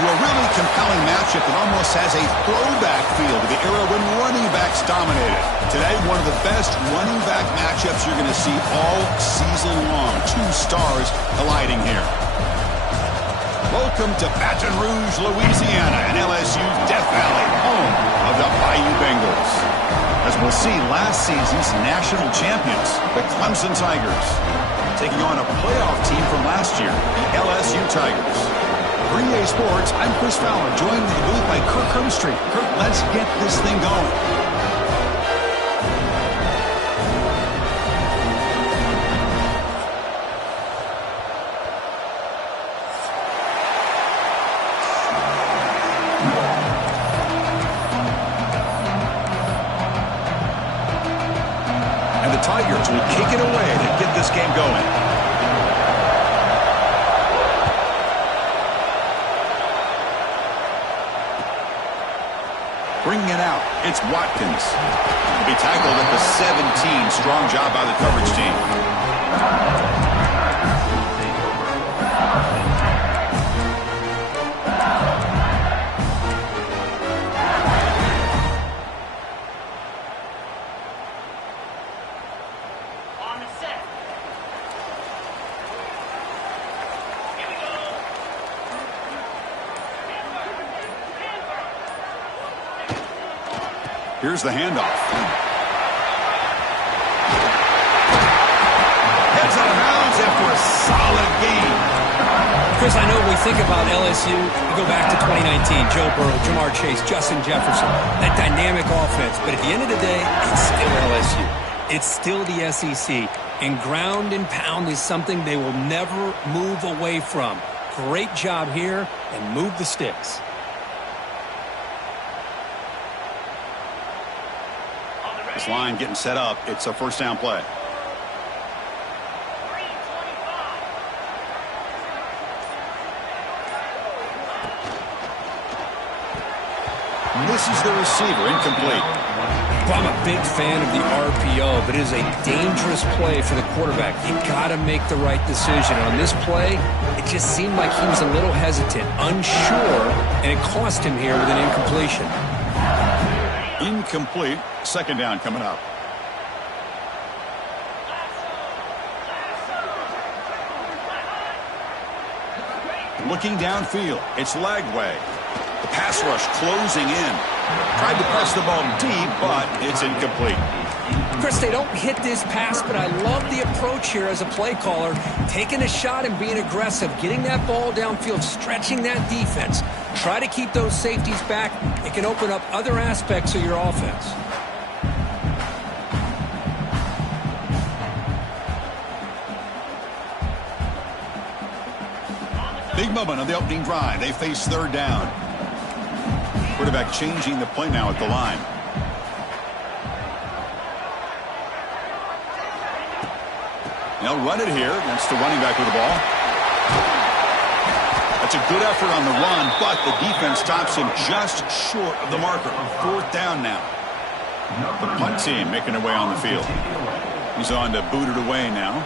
into a really compelling matchup that almost has a throwback feel to the era when running backs dominated. Today, one of the best running back matchups you're going to see all season long. Two stars colliding here. Welcome to Baton Rouge, Louisiana, and LSU's Death Valley, home of the Bayou Bengals. As we'll see, last season's national champions, the Clemson Tigers, taking on a playoff team from last year, the LSU Tigers. For EA Sports, I'm Chris Fowler, joined in the booth by Kirk Hermstreet. Kirk, let's get this thing going. And the Tigers will kick it away to get this game going. Bringing it out, it's Watkins. He'll be tackled at the 17. Strong job by the coverage team. Here's the handoff. Heads out of bounds after a solid game. Chris, I know when we think about LSU, we go back to 2019, Joe Burrow, Jamar Chase, Justin Jefferson, that dynamic offense. But at the end of the day, it's still LSU. It's still the SEC. And ground and pound is something they will never move away from. Great job here, and move the sticks. This line getting set up. It's a first down play. Misses the receiver. Incomplete. Well, I'm a big fan of the RPO, but it is a dangerous play for the quarterback. You got to make the right decision. On this play, it just seemed like he was a little hesitant, unsure, and it cost him here with an incompletion. Incomplete. Second down coming up. Looking downfield. It's Lagway. The pass rush closing in. Tried to press the ball deep, but it's incomplete. Chris, they don't hit this pass, but I love the approach here as a play caller. Taking a shot and being aggressive, getting that ball downfield, stretching that defense. Try to keep those safeties back. It can open up other aspects of your offense. Big moment on the opening drive. They face third down. Quarterback changing the play now at the line. They'll run it here. That's the running back with the ball. That's a good effort on the run, but the defense stops him just short of the marker. Fourth down now. The punt team making their way on the field. He's on to boot it away now.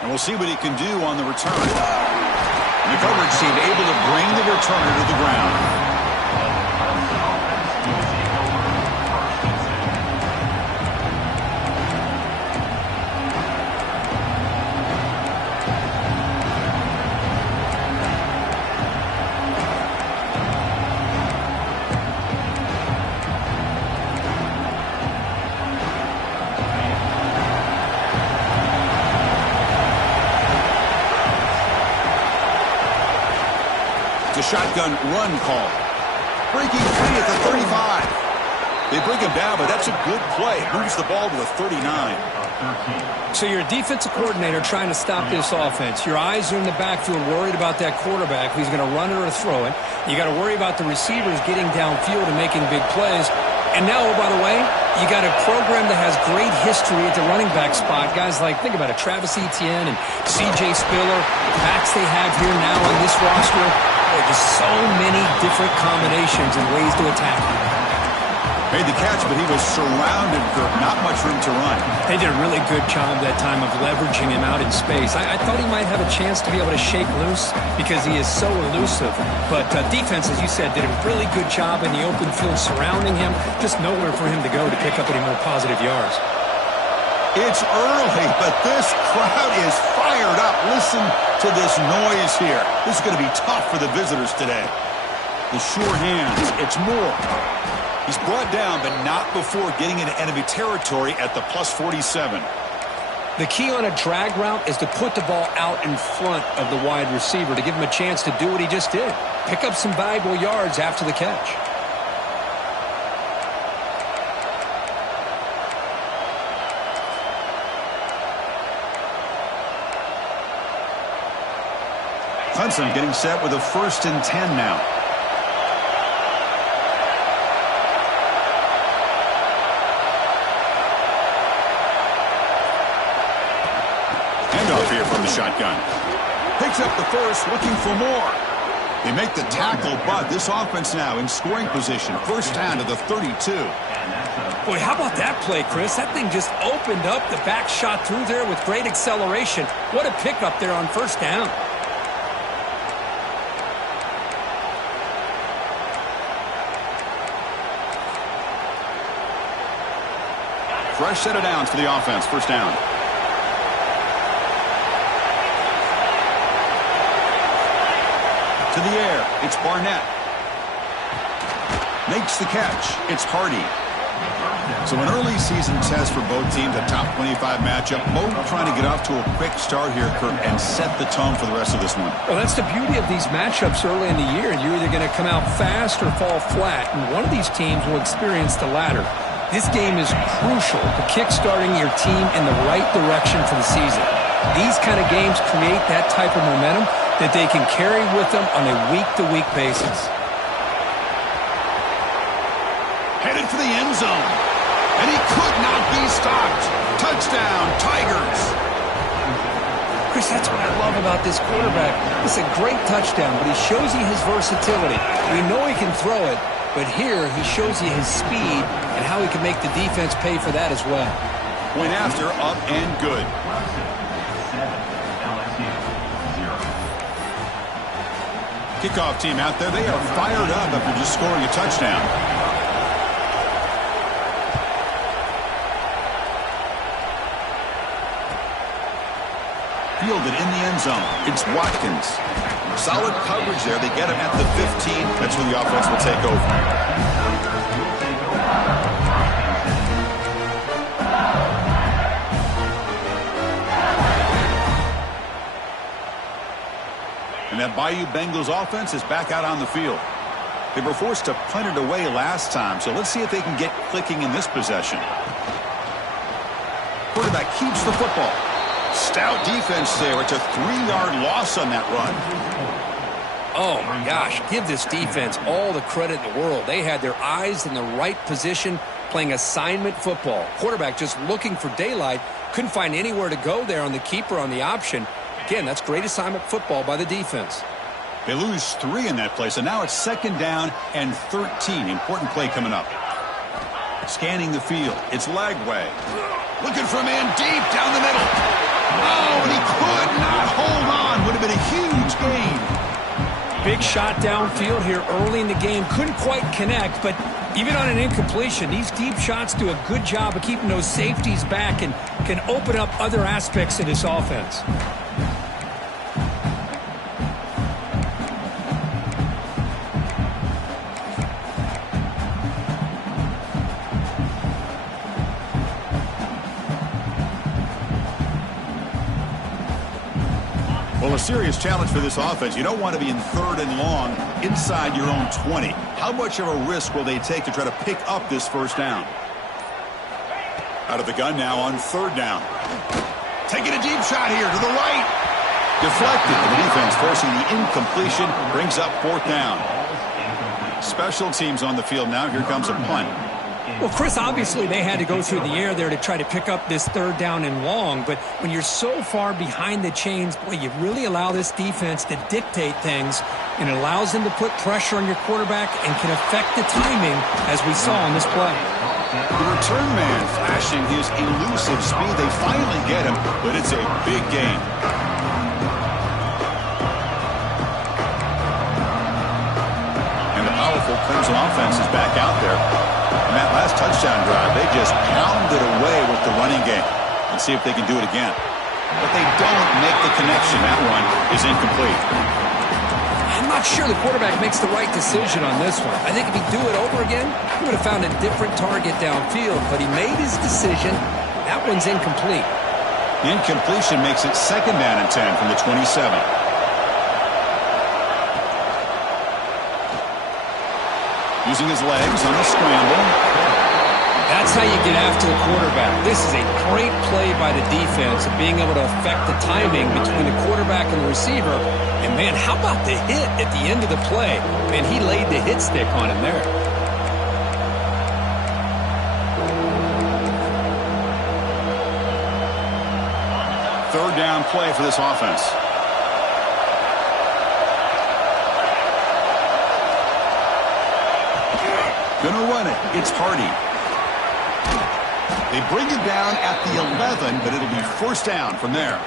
And we'll see what he can do on the return. And the coverage team able to bring the returner to the ground. Shotgun run call. Breaking free at the 35. They bring him down, but that's a good play. Moves the ball to the 39. So you're a defensive coordinator trying to stop this offense. Your eyes are in the backfield, worried about that quarterback who's going to run it or throw it. You got to worry about the receivers getting downfield and making big plays. And now, oh, by the way, you got a program that has great history at the running back spot. Guys like, think about it, Travis Etienne and C.J. Spiller, the backs they have here now on this roster. There's so many different combinations and ways to attack. Made the catch, but he was surrounded for not much room to run. They did a really good job that time of leveraging him out in space. I thought he might have a chance to be able to shake loose because he is so elusive. But defense, as you said, did a really good job in the open field surrounding him. Just nowhere for him to go to pick up any more positive yards. It's early, but this crowd is fired up. Listen to this noise here. This is going to be tough for the visitors today. The sure hands. It's Moore. He's brought down, but not before getting into enemy territory at the plus 47. The key on a drag route is to put the ball out in front of the wide receiver to give him a chance to do what he just did. Pick up some valuable yards after the catch. Clemson getting set with a 1st and 10 now. Handoff here from the shotgun. Picks up the first, looking for more. They make the tackle, but this offense now in scoring position. 1st down to the 32. Boy, how about that play, Chris? That thing just opened up. The back shot through there with great acceleration. What a pickup there on 1st down. Fresh set of downs for the offense. 1st down. To the air. It's Barnett. Makes the catch. It's Hardy. So an early season test for both teams, a top 25 matchup. Both trying to get off to a quick start here, Kirk, and set the tone for the rest of this one. Well, that's the beauty of these matchups early in the year. You're either going to come out fast or fall flat, and one of these teams will experience the latter. This game is crucial to kickstarting your team in the right direction for the season. These kind of games create that type of momentum that they can carry with them on a week-to-week basis. Headed for the end zone. And he could not be stopped. Touchdown, Tigers. Chris, that's what I love about this quarterback. It's a great touchdown, but he shows you his versatility. We know he can throw it, but here he shows you his speed and how he can make the defense pay for that as well. Point after, up and good. Kickoff team out there, they are fired up after just scoring a touchdown. Fielded in the end zone. It's Watkins. Solid coverage there. They get him at the 15. That's where the offense will take over. And that Bayou Bengals offense is back out on the field. They were forced to punt it away last time, so let's see if they can get clicking in this possession. Quarterback keeps the football. Stout defense there. It's a 3-yard loss on that run. Oh, my gosh. Give this defense all the credit in the world. They had their eyes in the right position playing assignment football. Quarterback just looking for daylight. Couldn't find anywhere to go there on the keeper on the option. Again, that's great assignment football by the defense. They lose 3 in that play, so now it's 2nd down and 13. Important play coming up. Scanning the field. It's Lagway. Looking for a man deep down the middle. Oh, and he could not hold on. Would have been a huge gain. Big shot downfield here early in the game. Couldn't quite connect, but even on an incompletion, these deep shots do a good job of keeping those safeties back and can open up other aspects of this offense. Well, a serious challenge for this offense. You don't want to be in 3rd and long inside your own 20. How much of a risk will they take to try to pick up this 1st down? Out of the gun now on 3rd down. Taking a deep shot here to the right. Deflected. The defense forcing the incompletion. Brings up 4th down. Special teams on the field now. Here comes a punt. Well, Chris, obviously they had to go through the air there to try to pick up this third down and long, but when you're so far behind the chains, boy, you really allow this defense to dictate things, and it allows them to put pressure on your quarterback and can affect the timing, as we saw on this play. The return man flashing his elusive speed. They finally get him, but it's a big gain. And the powerful Clemson offense is back out there. And that last touchdown drive, they just pounded away with the running game. Let's see if they can do it again. But they don't make the connection. That one is incomplete. I'm not sure the quarterback makes the right decision on this one. I think if he'd do it over again, he would have found a different target downfield. But he made his decision. That one's incomplete. The incompletion makes it 2nd down and 10 from the 27. Using his legs on the scramble. That's how you get after the quarterback. This is a great play by the defense of being able to affect the timing between the quarterback and the receiver. And, man, how about the hit at the end of the play? Man, he laid the hit stick on him there. Third down play for this offense. Gonna run it. It's Hardy. They bring it down at the 11, but it'll be 1st down from there.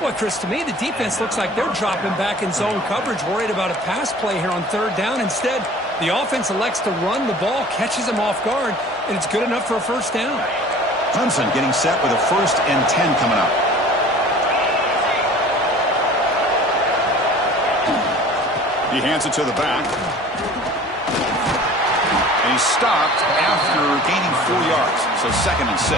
Boy, Chris, to me, the defense looks like they're dropping back in zone coverage, worried about a pass play here on 3rd down. Instead, the offense elects to run the ball, catches them off guard, and it's good enough for a 1st down. Clemson getting set with a 1st and 10 coming up. He hands it to the back. And he's stopped after gaining 4 yards. So 2nd and 6.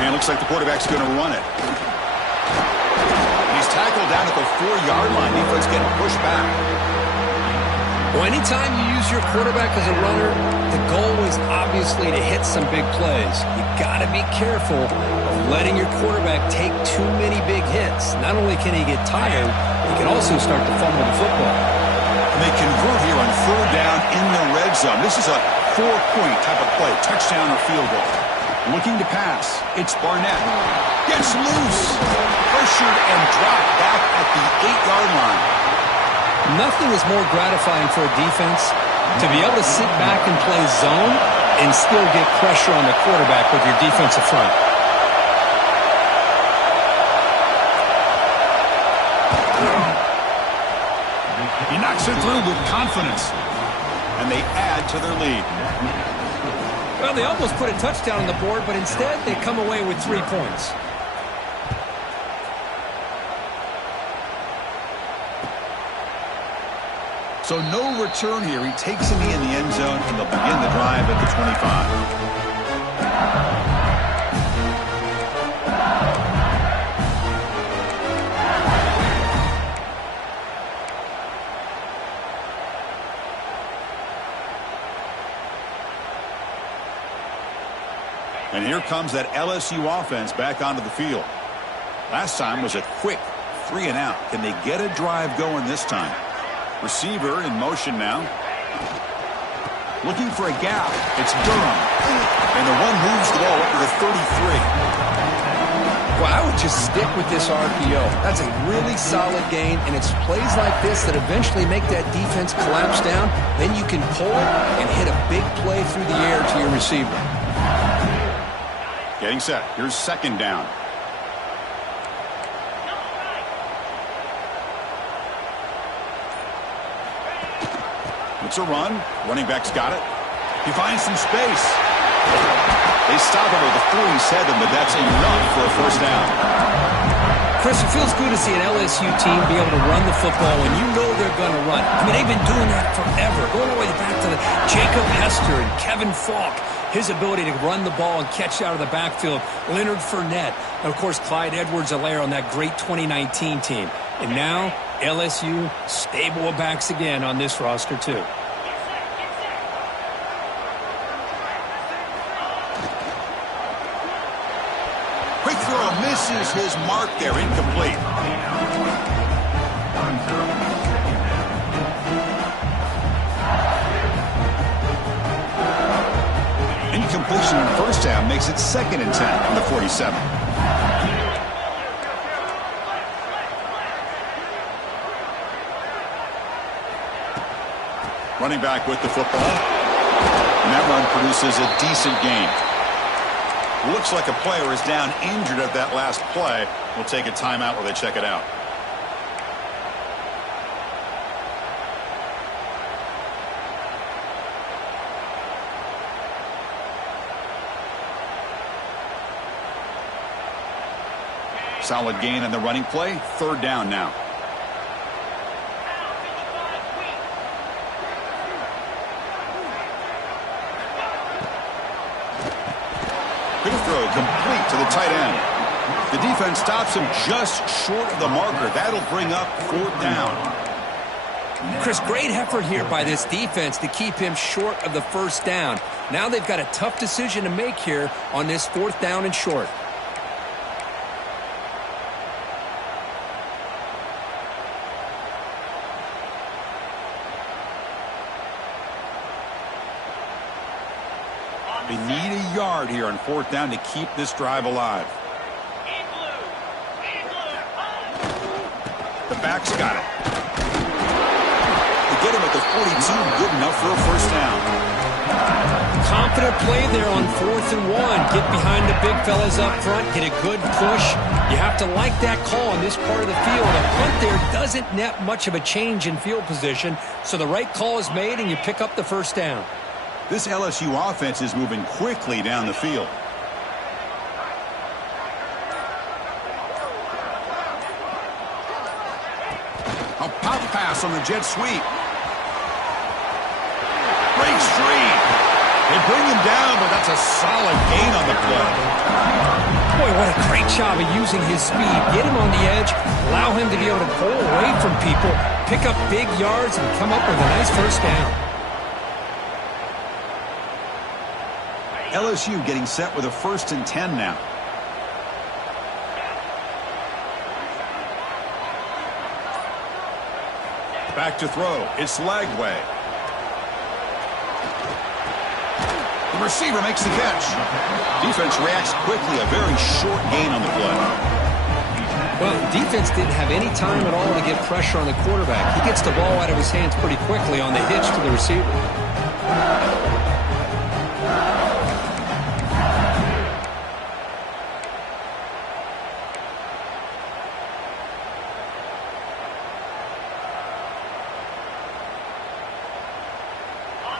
And looks like the quarterback's going to run it. He's tackled down at the 4-yard line. Defense getting pushed back. Well, anytime you use your quarterback as a runner, the goal is obviously to hit some big plays. You got to be careful of letting your quarterback take too many big hits. Not only can he get tired, he can also start to fumble the football. And they convert here on 3rd down in the red zone. This is a 4-point type of play, touchdown or field goal. Looking to pass. It's Barnett. Gets loose. Pressured and dropped back at the 8-yard line. Nothing is more gratifying for a defense to be able to sit back and play zone and still get pressure on the quarterback with your defensive front. He knocks it through with confidence. And they add to their lead. Well, they almost put a touchdown on the board, but instead they come away with 3 points. So no return here. He takes a knee in the end zone, and they'll begin the drive at the 25. And here comes that LSU offense back onto the field. Last time was a quick 3-and-out. Can they get a drive going this time? Receiver in motion now. Looking for a gap. It's Durham. And the one moves the ball up to the 33. Well, I would just stick with this RPO. That's a really solid gain, and it's plays like this that eventually make that defense collapse down. Then you can pull it and hit a big play through the air to your receiver. Getting set. Here's 2nd down. It's a run. Running back's got it. He finds some space. They stop him with a 47, but that's enough for a 1st down. Chris, it feels good to see an LSU team be able to run the football when you know they're going to run. I mean, they've been doing that forever, going all the way back to the Jacob Hester and Kevin Falk. His ability to run the ball and catch out of the backfield. Leonard Fournette. And, of course, Clyde Edwards-Helaire on that great 2019 team. And now, LSU stable of backs again on this roster, too. Quick throw misses his mark there, incomplete. Incompletion in the first half makes it 2nd and 10 on the 47. Running back with the football. And that run produces a decent gain. Looks like a player is down injured at that last play. We'll take a timeout while they check it out. Solid gain on the running play. 3rd down now. Quick throw complete to the tight end. The defense stops him just short of the marker. That'll bring up 4th down. Chris, great effort here by this defense to keep him short of the 1st down. Now they've got a tough decision to make here on this 4th down and short. They need a yard here on 4th down to keep this drive alive. The back's got it. They get him at the 42, good enough for a 1st down. Confident play there on 4th and 1. Get behind the big fellas up front, get a good push. You have to like that call on this part of the field. A punt there doesn't net much of a change in field position, so the right call is made and you pick up the 1st down. This LSU offense is moving quickly down the field. A pop pass on the jet sweep. Breaks free. They bring him down, but that's a solid gain on the play. Boy, what a great job of using his speed. Get him on the edge, allow him to be able to pull away from people, pick up big yards, and come up with a nice 1st down. LSU getting set with a 1st and 10 now. Back to throw. It's Lagway. The receiver makes the catch. Defense reacts quickly. A very short gain on the play. Well, defense didn't have any time at all to get pressure on the quarterback. He gets the ball out of his hands pretty quickly on the hitch to the receiver.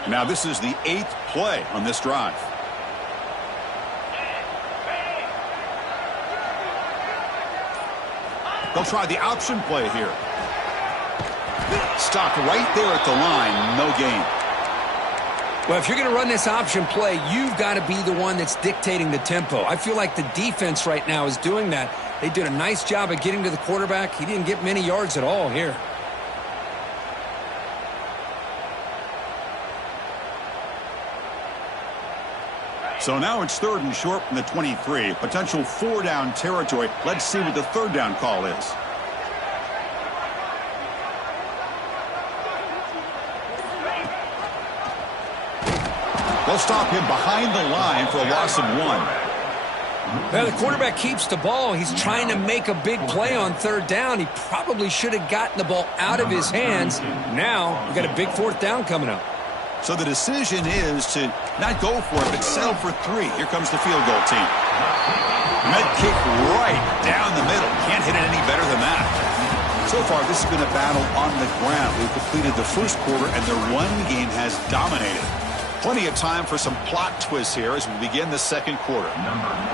Now this is the 8th play on this drive. They'll try the option play here. Stopped right there at the line. No gain. Well, if you're going to run this option play, you've got to be the one that's dictating the tempo. I feel like the defense right now is doing that. They did a nice job of getting to the quarterback. He didn't get many yards at all here. So now it's 3rd and short from the 23. Potential 4-down territory. Let's see what the 3rd down call is. They'll stop him behind the line for a loss of 1. Well, the quarterback keeps the ball. He's trying to make a big play on 3rd down. He probably should have gotten the ball out of his hands. Now, we've got a big 4th down coming up. So the decision is to not go for it, but settle for 3. Here comes the field goal team. Med kick right down the middle. Can't hit it any better than that. So far, this has been a battle on the ground. We've completed the first quarter, and their run game has dominated. Plenty of time for some plot twists here as we begin the second quarter.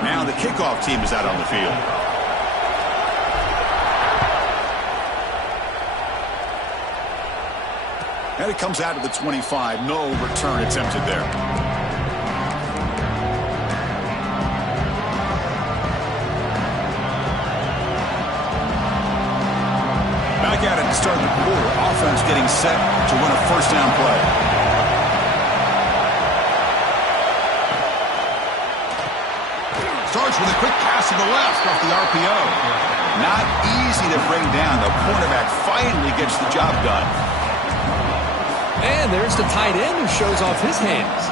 Now the kickoff team is out on the field. And it comes out to the 25. No return attempted there. Back at it to start the quarter. Offense getting set to run a first down play. Starts with a quick pass to the left off the RPO. Not easy to bring down. The cornerback finally gets the job done. And there's the tight end who shows off his hands.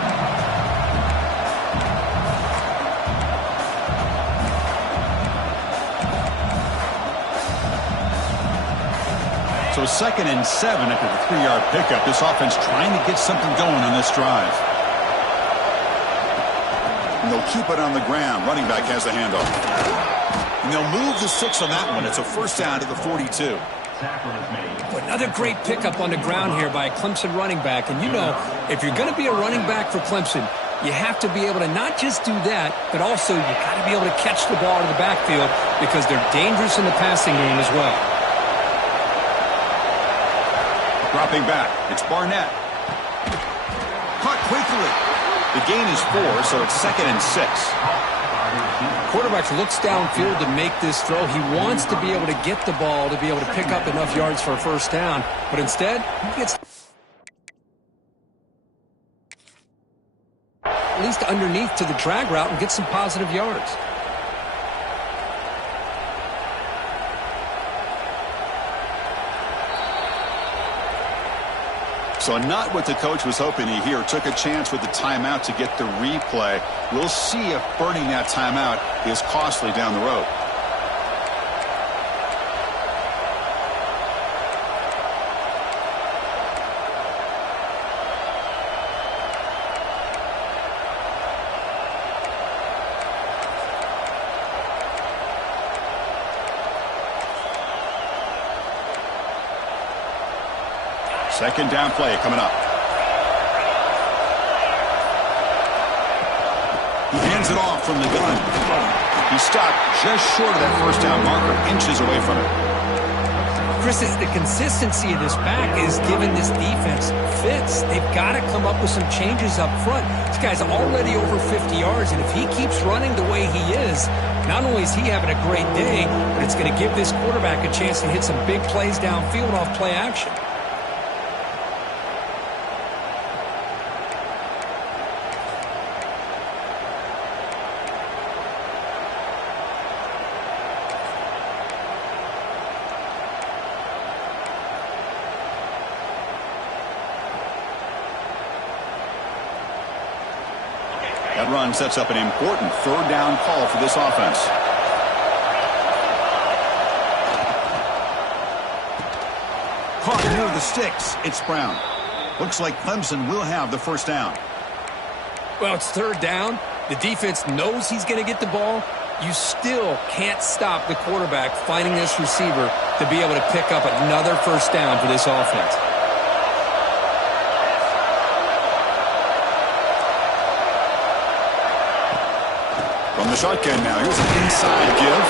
So 2nd and 7 after the 3-yard pickup. This offense trying to get something going on this drive. And they'll keep it on the ground. Running back has the handoff. And they'll move the 6 on that one. It's a first down to the 42. Another great pickup on the ground here by a Clemson running back. And you know, if you're going to be a running back for Clemson, you have to be able to not just do that, but also you got to be able to catch the ball in the backfield because they're dangerous in the passing game as well. Dropping back, it's Barnett. Caught quickly. The gain is 4, so it's 2nd and 6. Quarterback looks downfield to make this throw. He wants to be able to get the ball to be able to pick up enough yards for a first down, but instead, he gets at least underneath to the drag route and get some positive yards. So not what the coach was hoping to hear. Took a chance with the timeout to get the replay. We'll see if burning that timeout is costly down the road. Second down play coming up. He hands it off from the gun. He stopped just short of that first down marker, inches away from it. Chris, it's the consistency of this back is giving this defense fits. They've got to come up with some changes up front. This guy's already over 50 yards, and if he keeps running the way he is, not only is he having a great day, but it's going to give this quarterback a chance to hit some big plays downfield off play action. That run sets up an important third down call for this offense. Caught near the sticks. It's Brown. Looks like Clemson will have the first down. Well, it's third down. The defense knows he's going to get the ball. You still can't stop the quarterback finding this receiver to be able to pick up another first down for this offense. From the shotgun now, here's an inside give.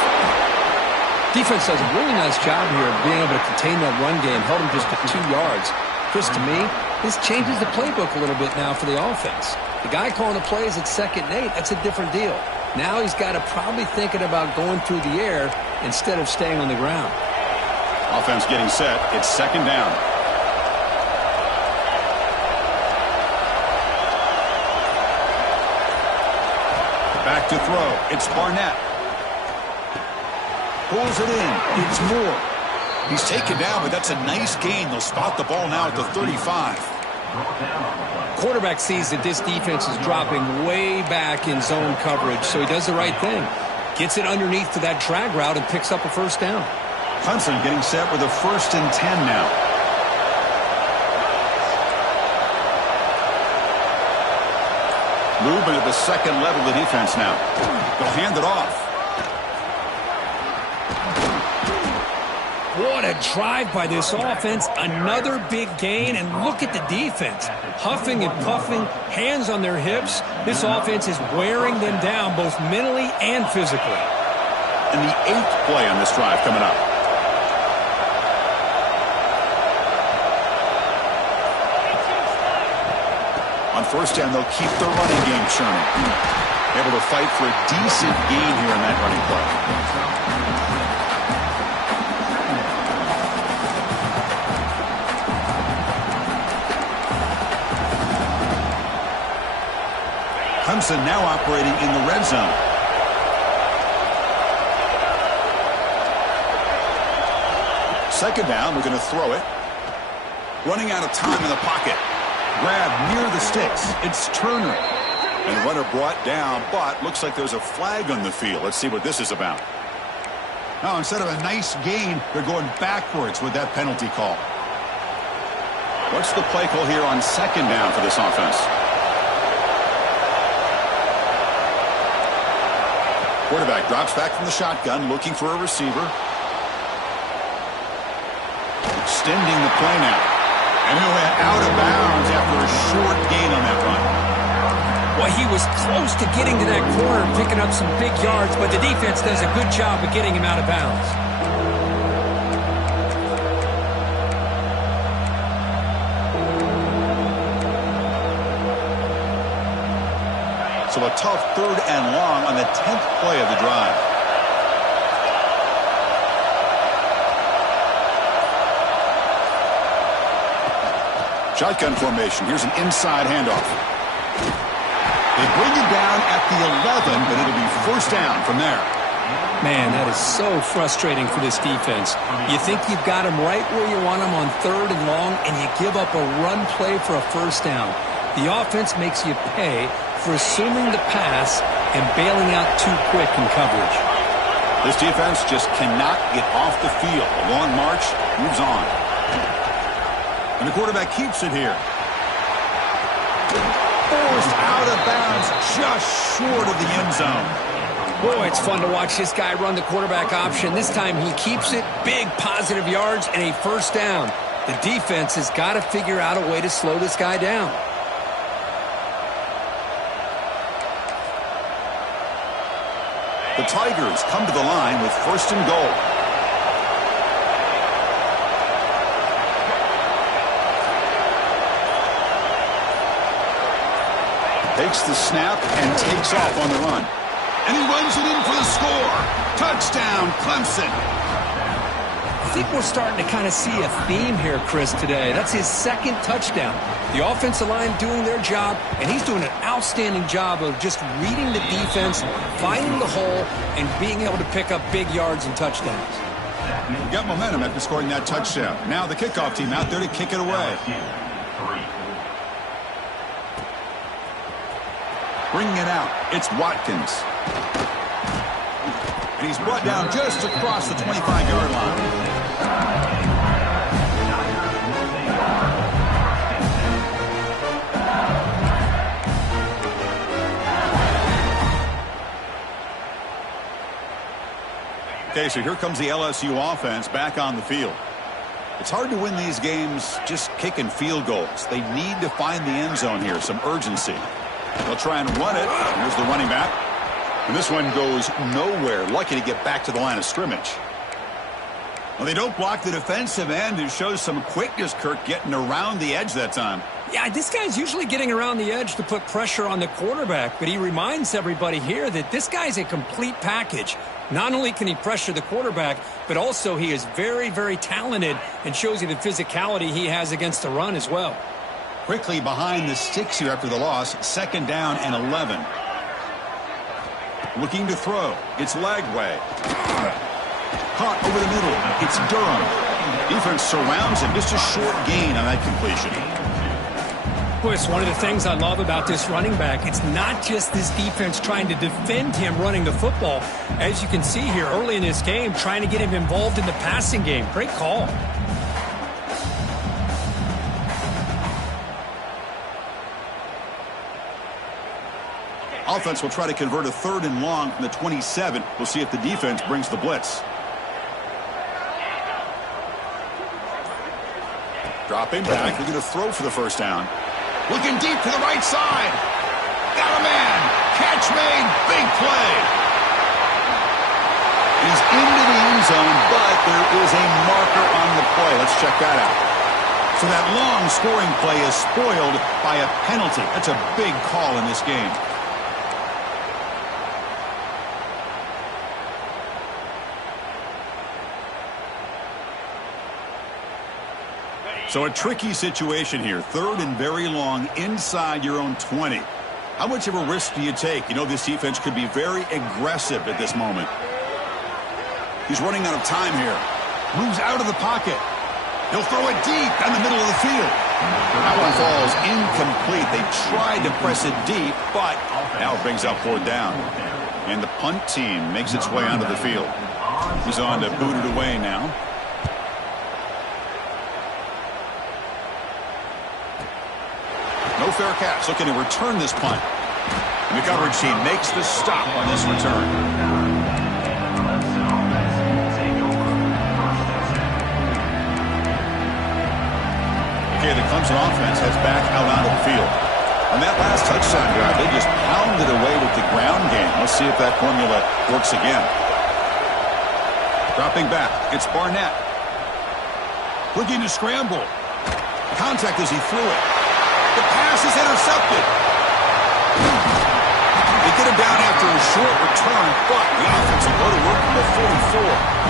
Defense does a really nice job here of being able to contain that run game, held him just to 2 yards. Chris, to me, this changes the playbook a little bit now for the offense. The guy calling the plays at 2nd and 8, that's a different deal. Now he's got to probably thinking about going through the air instead of staying on the ground. Offense getting set. It's 2nd down. Back to throw. It's Barnett. Pulls it in. It's Moore. He's taken down, but that's a nice gain. They'll spot the ball now at the 35. Quarterback sees that this defense is dropping way back in zone coverage, so he does the right thing. Gets it underneath to that drag route and picks up a first down. Clemson getting set with a 1st and 10 now. Movement at the second level of the defense now. They'll hand it off. What a drive by this offense. Another big gain, and look at the defense. Huffing and puffing, hands on their hips. This offense is wearing them down both mentally and physically. And the 8th play on this drive coming up. On first down, they'll keep the running game churning. Able to fight for a decent gain here in that running play. Clemson now operating in the red zone. Second down, we're going to throw it. Running out of time in the pocket. Grab near the sticks. It's Turner. And runner brought down, but looks like there's a flag on the field. Let's see what this is about. Now, instead of a nice gain, they're going backwards with that penalty call. What's the play call here on second down for this offense? Quarterback drops back from the shotgun, looking for a receiver. Extending the play now. And he went out of bounds after a short gain on that run. Well, he was close to getting to that corner, picking up some big yards, but the defense does a good job of getting him out of bounds. So a tough third and long on the 10th play of the drive. Shotgun formation. Here's an inside handoff. They bring it down at the 11, but it'll be first down from there. Man, that is so frustrating for this defense. You think you've got them right where you want them on third and long, and you give up a run play for a first down. The offense makes you pay for assuming the pass and bailing out too quick in coverage. This defense just cannot get off the field. A long march moves on. And the quarterback keeps it here. Forced out of bounds just short of the end zone. Boy, it's fun to watch this guy run the quarterback option. This time he keeps it, big positive yards, and a first down. The defense has got to figure out a way to slow this guy down. The Tigers come to the line with first and goal. Takes the snap and takes off on the run. And he runs it in for the score. Touchdown, Clemson. I think we're starting to kind of see a theme here, Chris, today. That's his second touchdown. The offensive line doing their job, and he's doing an outstanding job of just reading the defense, finding the hole, and being able to pick up big yards and touchdowns. Got momentum after scoring that touchdown. Now the kickoff team out there to kick it away. Bringing it out, it's Watkins. And he's brought down just across the 25-yard line. Okay, so here comes the LSU offense back on the field. It's hard to win these games just kicking field goals. They need to find the end zone here, some urgency. They'll try and run it. Here's the running back. And this one goes nowhere. Lucky to get back to the line of scrimmage. Well, they don't block the defensive end. It shows some quickness, Kirk, getting around the edge that time. Yeah, this guy's usually getting around the edge to put pressure on the quarterback, but he reminds everybody here that this guy's a complete package. Not only can he pressure the quarterback, but also he is very, very talented and shows you the physicality he has against the run as well. Quickly behind the sticks here after the loss. Second down and 11. Looking to throw. It's Lagway. Caught over the middle. It's Durham. Defense surrounds him. Just a short gain on that completion. Boy, it's one of the things I love about this running back. It's not just this defense trying to defend him running the football. As you can see here early in this game, trying to get him involved in the passing game. Great call. Offense will try to convert a third and long from the 27. We'll see if the defense brings the blitz. Dropping back. They're going to throw for the first down. Looking deep to the right side. Got a man. Catch made. Big play. He's into the end zone, but there is a marker on the play. Let's check that out. So that long scoring play is spoiled by a penalty. That's a big call in this game. So a tricky situation here. 3rd and very long inside your own 20. How much of a risk do you take? You know, this defense could be very aggressive at this moment. He's running out of time here. Moves out of the pocket. He'll throw it deep down the middle of the field. That one falls incomplete. They tried to press it deep, but now it brings up 4th down. And the punt team makes its way onto the field. He's on to boot it away now. No fair catch. Looking to return this punt. And the coverage team makes the stop on this return. Okay, the Clemson offense heads back out onto the field. On that last touchdown drive, they just pounded away with the ground game. Let's see if that formula works again. Dropping back, it's Barnett. Looking to scramble. Contact as he threw it. The pass is intercepted. They get him down after a short return, but the offense will go to work from the 44.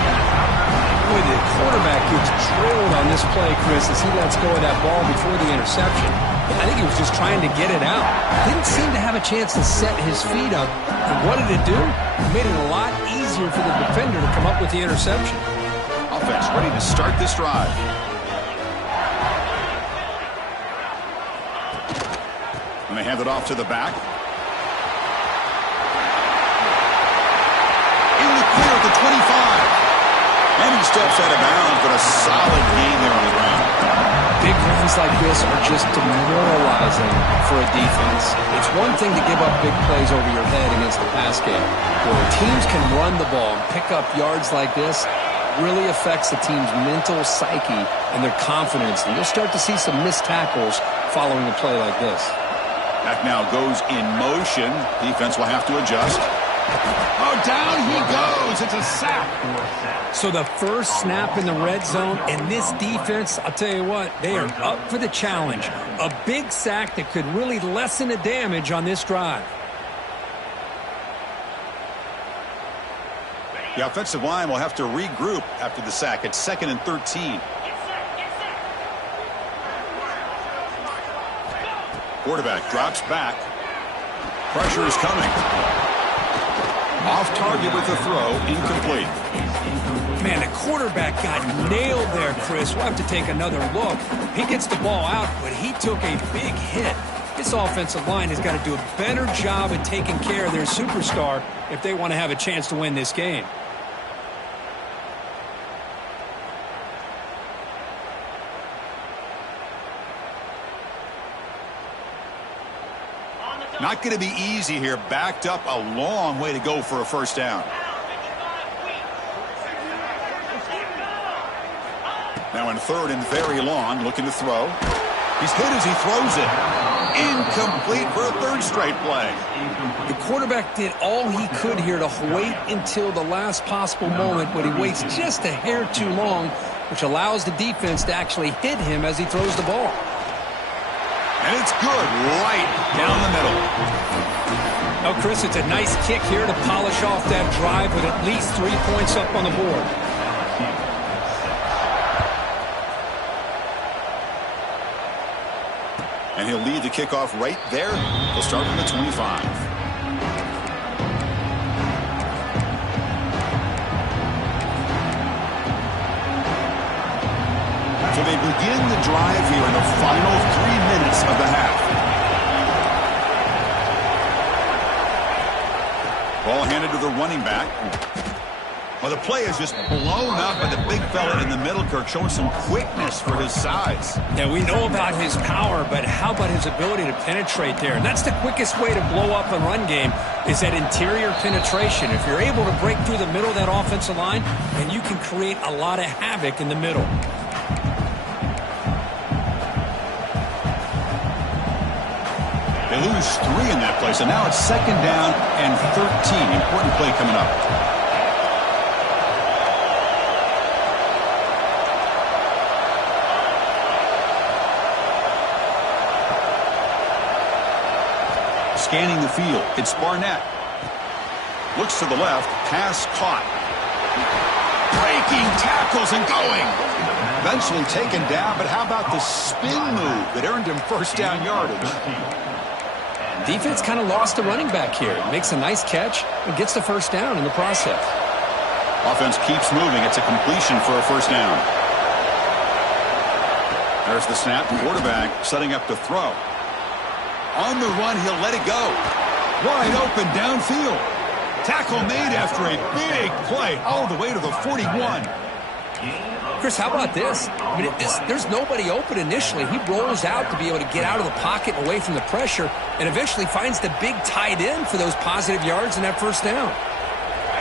Boy, the quarterback gets drilled on this play, Chris, as he lets go of that ball before the interception. I think he was just trying to get it out. Didn't seem to have a chance to set his feet up. And what did it do? It made it a lot easier for the defender to come up with the interception. Offense ready to start this drive. And they hand it off to the back. In the clear at the 25. And he steps out of bounds, but a solid gain there on the ground. Big runs like this are just demoralizing for a defense. It's one thing to give up big plays over your head against the pass game. Where teams can run the ball and pick up yards like this, really affects the team's mental psyche and their confidence. And you'll start to see some missed tackles following a play like this. Back now goes in motion. Defense will have to adjust. Oh, down he goes. It's a sack. So the first snap in the red zone, and this defense, I'll tell you what, they are up for the challenge. A big sack that could really lessen the damage on this drive. The offensive line will have to regroup after the sack. It's 2nd and 13. Quarterback drops back. Pressure is coming. Off target with the throw, incomplete. Man, the quarterback got nailed there, Chris. We'll have to take another look. He gets the ball out, but he took a big hit. This offensive line has got to do a better job at taking care of their superstar if they want to have a chance to win this game. Not going to be easy here. Backed up a long way to go for a first down. Now in 3rd and very long, looking to throw. He's hit as he throws it. Incomplete for a 3rd straight play. The quarterback did all he could here to wait until the last possible moment, but he waits just a hair too long, which allows the defense to actually hit him as he throws the ball. And it's good, right down the middle. Oh, Chris, it's a nice kick here to polish off that drive with at least 3 points up on the board. And he'll lead the kickoff right there. He'll start from the 25. So they begin the drive here in the final 3 minutes of the half. Ball handed to the running back. Well, the play is just blown up by the big fella in the middle, Kirk, showing some quickness for his size. Yeah, we know about his power, but how about his ability to penetrate there? And that's the quickest way to blow up a run game, is that interior penetration. If you're able to break through the middle of that offensive line, then you can create a lot of havoc in the middle. They lose 3 in that play, so now it's 2nd down and 13. Important play coming up. scanning the field. It's Barnett. Looks to the left. Pass caught. Breaking tackles and going. Eventually taken down, but how about the spin move that earned him first down yardage? Defense kind of lost the running back here. Makes a nice catch and gets the first down in the process. Offense keeps moving. It's a completion for a first down. There's the snap. Quarterback setting up to throw. On the run, he'll let it go. Wide open downfield. Tackle made after a big play all the way to the 41. Chris, how about this? I mean, there's nobody open initially. He rolls out to be able to get out of the pocket away from the pressure and eventually finds the big tight end for those positive yards and that first down.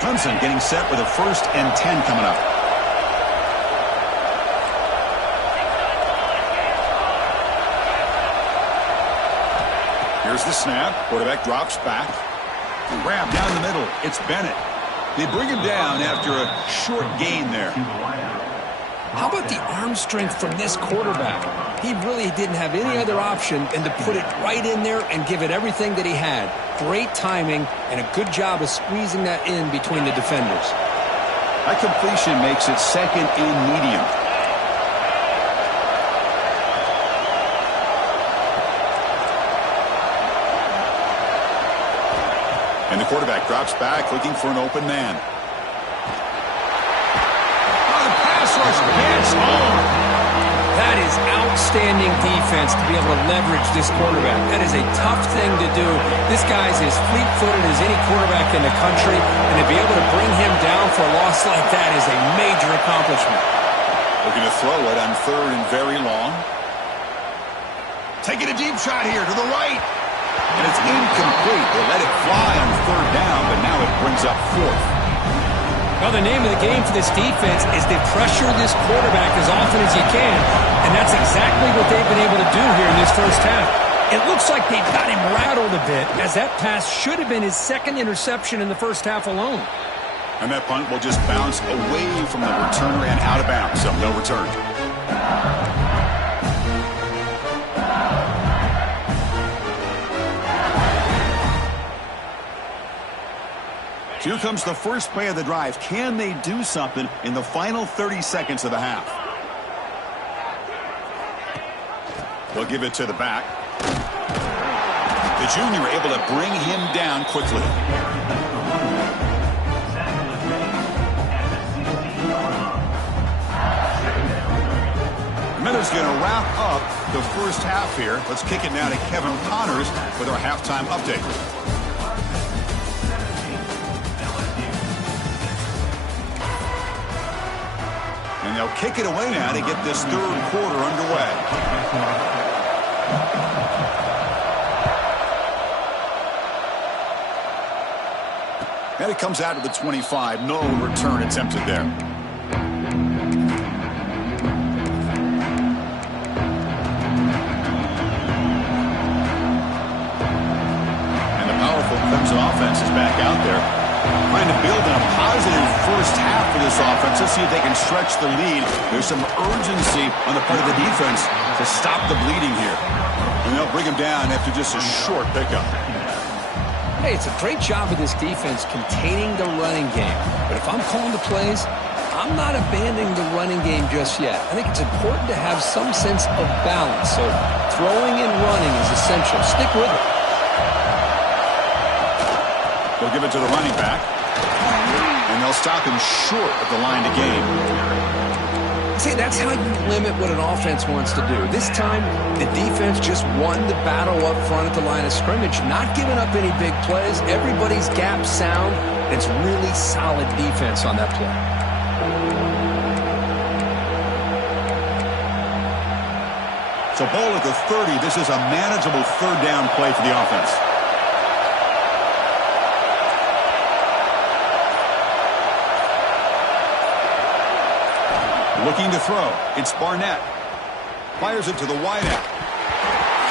Clemson getting set with a 1st and 10 coming up. Here's the snap. Quarterback drops back. Grab down the middle. It's Bennett. They bring him down after a short gain there. How about the arm strength from this quarterback? He really didn't have any other option than to put it right in there and give it everything that he had. Great timing and a good job of squeezing that in between the defenders. That completion makes it 2nd and medium. And the quarterback drops back, looking for an open man. Oh, the pass rush gets home. That is outstanding defense to be able to leverage this quarterback. That is a tough thing to do. This guy's as fleet-footed as any quarterback in the country, and to be able to bring him down for a loss like that is a major accomplishment. Looking to throw it on 3rd and very long. Taking a deep shot here to the right. And it's incomplete. They let it fly on 3rd down, but now it brings up 4th. Well, the name of the game for this defense is to pressure this quarterback as often as you can, and that's exactly what they've been able to do here in this first half. It looks like they've got him rattled a bit, as that pass should have been his 2nd interception in the first half alone. And that punt will just bounce away from the returner and out of bounds, so no return. Here comes the first play of the drive. Can they do something in the final 30 seconds of the half? They'll give it to the back. The junior able to bring him down quickly. Miller's going to wrap up the first half here. Let's kick it now to Kevin Connors with our halftime update. And they'll kick it away now to get this 3rd quarter underway. And it comes out of the 25. No return attempted there. And the powerful Clemson offense is back out there, trying to build in a positive first half for this offense. Let's see if they can stretch the lead. There's some urgency on the part of the defense to stop the bleeding here. And they'll bring him down after just a short pickup. Hey, it's a great job of this defense containing the running game. But if I'm calling the plays, I'm not abandoning the running game just yet. I think it's important to have some sense of balance. So throwing and running is essential. Stick with it. They'll give it to the running back. And they'll stop him short of the line to gain. See, that's how you limit what an offense wants to do. This time, the defense just won the battle up front at the line of scrimmage, not giving up any big plays. Everybody's gap sound. It's really solid defense on that play. So ball at the 30. This is a manageable 3rd down play for the offense. Looking to throw. It's Barnett. Fires it to the wideout.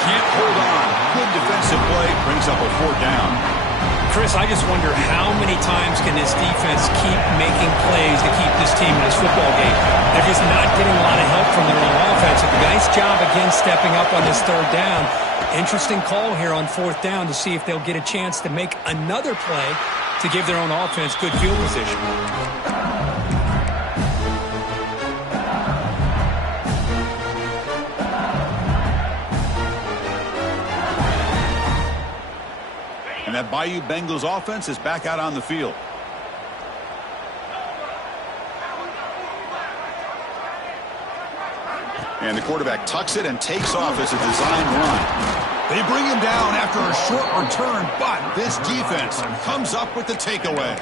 Can't hold on. Good defensive play. Brings up a 4th down. Chris, I just wonder how many times can this defense keep making plays to keep this team in this football game. They're just not getting a lot of help from their own offense. A nice job again stepping up on this 3rd down. Interesting call here on 4th down to see if they'll get a chance to make another play to give their own offense good field position. And that Bayou Bengals offense is back out on the field. And the quarterback tucks it and takes off as a design run. They bring him down after a short return, but this defense comes up with the takeaway.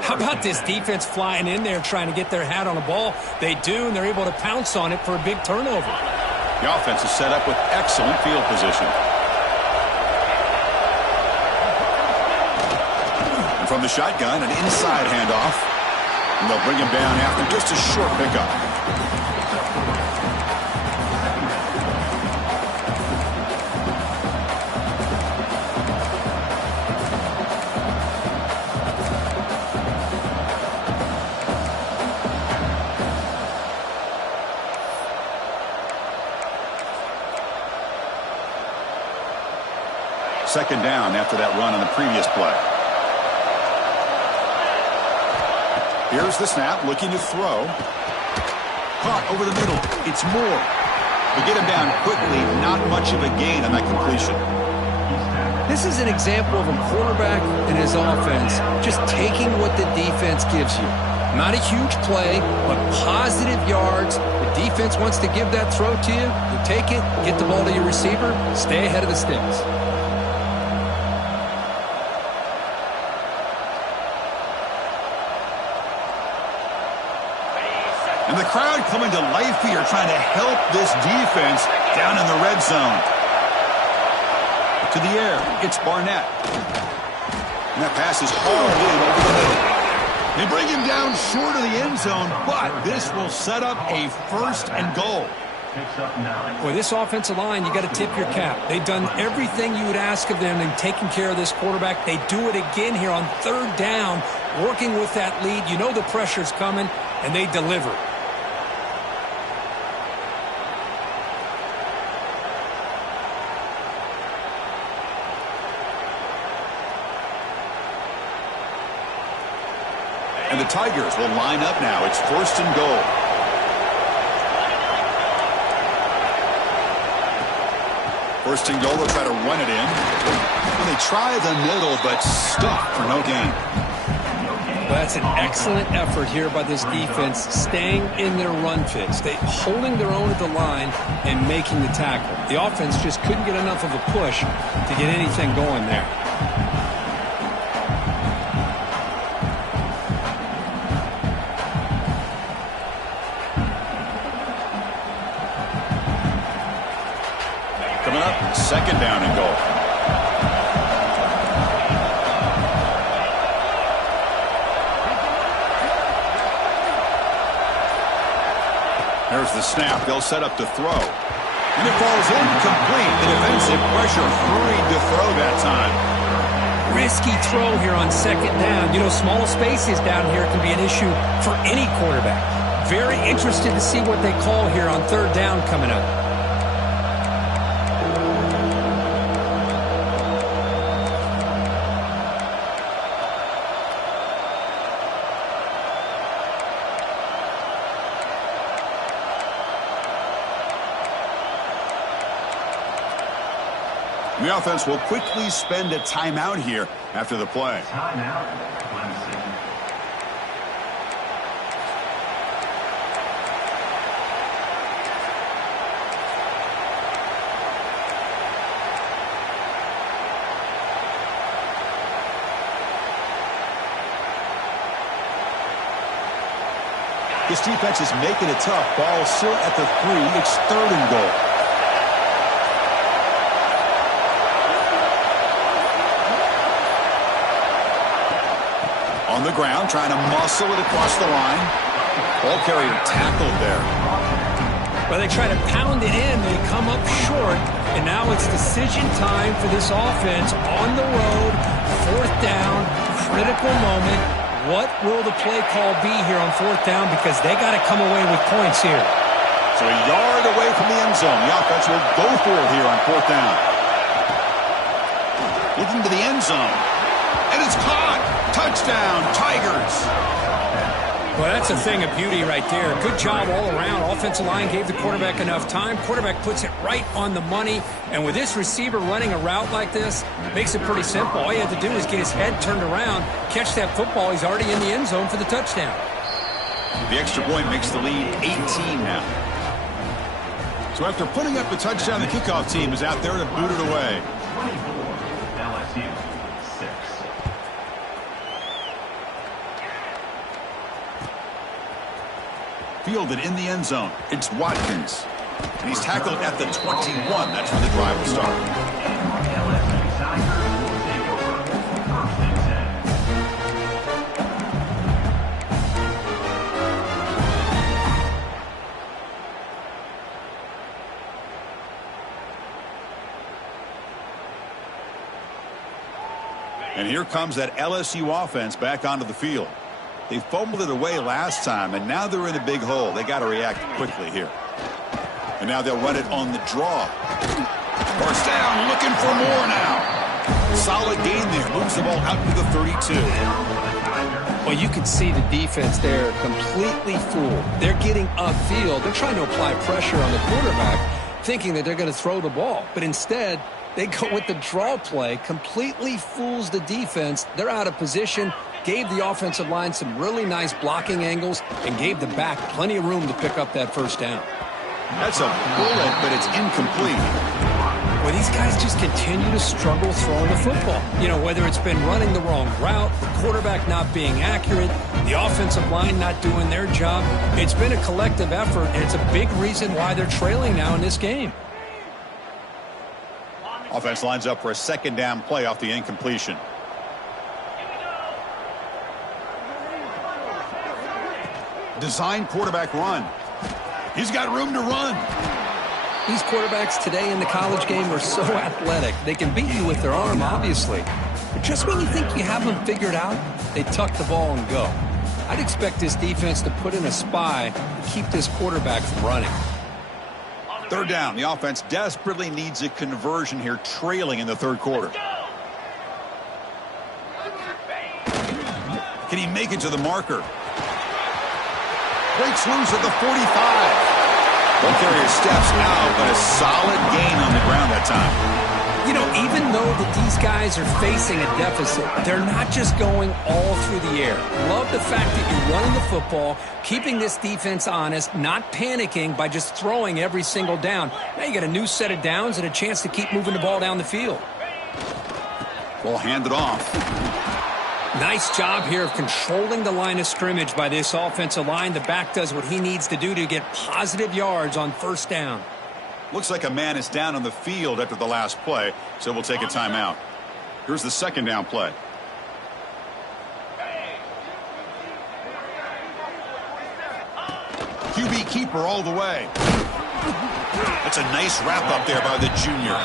How about this defense flying in there trying to get their hat on a ball? They do, and they're able to pounce on it for a big turnover. The offense is set up with excellent field position. And from the shotgun, an inside handoff. And they'll bring him down after just a short pickup. Second down after that run on the previous play. Here's the snap, looking to throw. Caught over the middle. It's Moore. They get him down quickly. Not much of a gain on that completion. This is an example of a quarterback and his offense just taking what the defense gives you. Not a huge play, but positive yards. The defense wants to give that throw to you. You take it, get the ball to your receiver, stay ahead of the sticks. And the crowd coming to life here, trying to help this defense down in the red zone. To the air, it's Barnett. And that pass is hauled in over the middle. They bring him down short of the end zone, but this will set up a 1st and goal. Boy, this offensive line, you got to tip your cap. They've done everything you would ask of them in taking care of this quarterback. They do it again here on 3rd down, working with that lead. You know the pressure's coming, and they deliver. And the Tigers will line up now. It's 1st and goal. First and goal, they'll try to run it in. And they try the middle, but stuck for no gain. Well, that's an excellent effort here by this defense, staying in their run fits. They holding their own at the line and making the tackle. The offense just couldn't get enough of a push to get anything going there. Coming up, 2nd down and goal. There's the snap. They'll set up to throw. And it falls incomplete. The defensive pressure hurried to throw that time. Risky throw here on 2nd down. You know, small spaces down here can be an issue for any quarterback. Very interested to see what they call here on 3rd down coming up. The offense will quickly spend a timeout here after the play. Timeout, Clemson. This defense is making it tough. Ball still at the 3. It's 3rd and goal. On the ground, trying to muscle it across the line. Ball carrier tackled there. Well, they try to pound it in. They come up short. And now it's decision time for this offense on the road. 4th down, critical moment. What will the play call be here on 4th down? Because they got to come away with points here. So a yard away from the end zone. The offense will go for it here on 4th down. Looking to the end zone. And it's caught. Touchdown, Tigers. Well, that's a thing of beauty right there. Good job all around. Offensive line gave the quarterback enough time. Quarterback puts it right on the money. And with this receiver running a route like this, makes it pretty simple. All you have to do is get his head turned around, catch that football. He's already in the end zone for the touchdown. The extra point makes the lead 18 now. So after putting up the touchdown, the kickoff team is out there to boot it away. 24, LSU 6. Fielded in the end zone. It's Watkins. And he's tackled at the 21. That's where the drive will start. LSU Tigers will take over 1st and 10. And here comes that LSU offense back onto the field. They fumbled it away last time, and now they're in a big hole. They got to react quickly here. And now they'll run it on the draw. First down, looking for more now. Solid gain there. Moves the ball out to the 32. Well, you can see the defense there completely fooled. They're getting upfield. They're trying to apply pressure on the quarterback, thinking that they're going to throw the ball. But instead, they go with the draw play. Completely fools the defense. They're out of position. Gave the offensive line some really nice blocking angles and gave the back plenty of room to pick up that first down. That's a bullet, but it's incomplete. Well, these guys just continue to struggle throwing the football. You know, whether it's been running the wrong route, the quarterback not being accurate, the offensive line not doing their job. It's been a collective effort, and it's a big reason why they're trailing now in this game. Offense lines up for a second down play off the incompletion. Design quarterback run. He's got room to run. These quarterbacks today in the college game are so athletic. They can beat you with their arm, obviously. But just when you think you have them figured out, they tuck the ball and go. I'd expect this defense to put in a spy to keep this quarterback from running. Third down. The offense desperately needs a conversion here, trailing in the third quarter. Can he make it to the marker? Breaks loose at the 45. One carrier steps out, but a solid gain on the ground that time. You know, even though these guys are facing a deficit, they're not just going all through the air. Love the fact that you're running the football, keeping this defense honest, not panicking by just throwing every single down. Now you got a new set of downs and a chance to keep moving the ball down the field. Ball handed off. Nice job here of controlling the line of scrimmage by this offensive line. The back does what he needs to do to get positive yards on first down. Looks like a man is down on the field after the last play, so we'll take a timeout. Here's the second down play. QB keeper all the way. That's a nice wrap up there by the junior.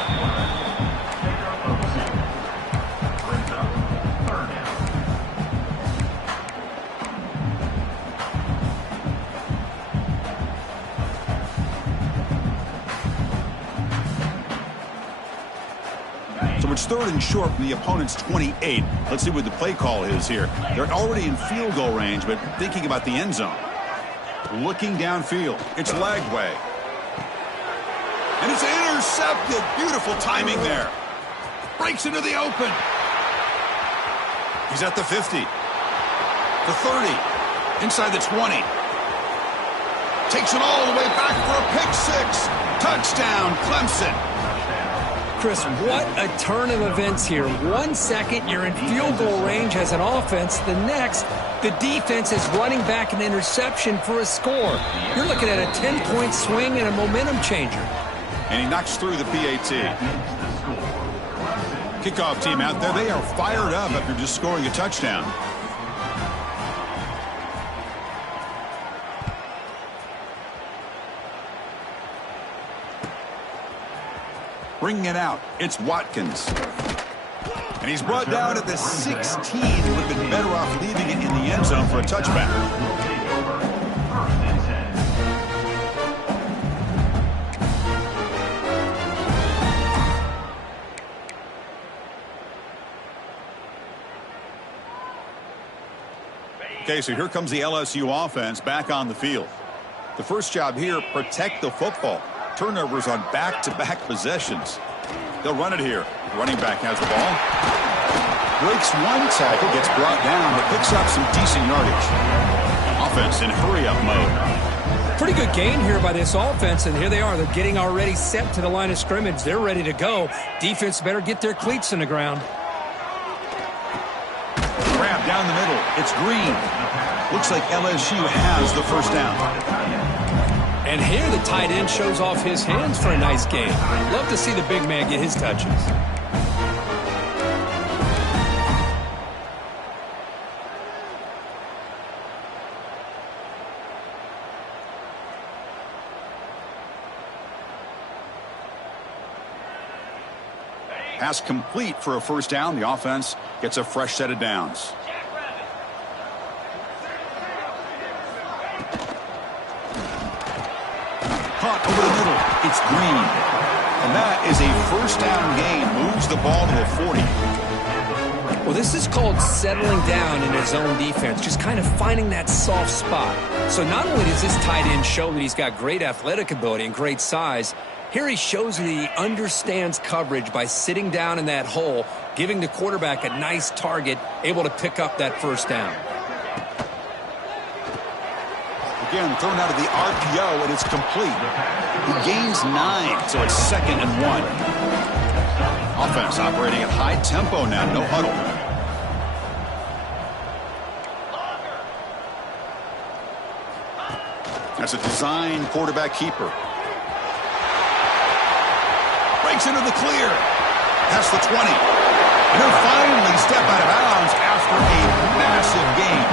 So it's third and short from the opponent's 28. Let's see what the play call is here. They're already in field goal range, but thinking about the end zone. Looking downfield. It's Lagway. And it's intercepted. Beautiful timing there. Breaks into the open. He's at the 50. The 30. Inside the 20. Takes it all the way back for a pick six. Touchdown, Clemson. Chris, what a turn of events here. 1 second, you're in field goal range as an offense. The next, the defense is running back an interception for a score. You're looking at a 10-point swing and a momentum changer. And he knocks through the PAT. Kickoff team out there, they are fired up after just scoring a touchdown. Bringing it out, it's Watkins. And he's brought down at the 16. Would have been better off leaving it in the end zone for a touchback. Okay, so here comes the LSU offense back on the field. The first job here, protect the football. Turnovers on back-to-back possessions. They'll run it here. Running back has the ball. Breaks one tackle, gets brought down, but picks up some decent yardage. Offense in hurry-up mode. Pretty good gain here by this offense, and here they are. They're getting already set to the line of scrimmage. They're ready to go. Defense better get their cleats in the ground. Grab down the middle. It's Green. Looks like LSU has the first down. And here the tight end shows off his hands for a nice gain. Love to see the big man get his touches. Pass complete for a first down. The offense gets a fresh set of downs. Caught over the middle. It's Green. And that is a first down gain. Moves the ball to a 40. Well, this is called settling down in his own defense, just kind of finding that soft spot. So not only does this tight end show that he's got great athletic ability and great size, here he shows that he understands coverage by sitting down in that hole, giving the quarterback a nice target, able to pick up that first down. Again, thrown out of the RPO, and it's complete. He gains 9, so it's 2nd and 1. Offense operating at high tempo now, no huddle. That's a design quarterback keeper. Breaks into the clear. Past the 20. And he'll finally step out of bounds after a massive gain.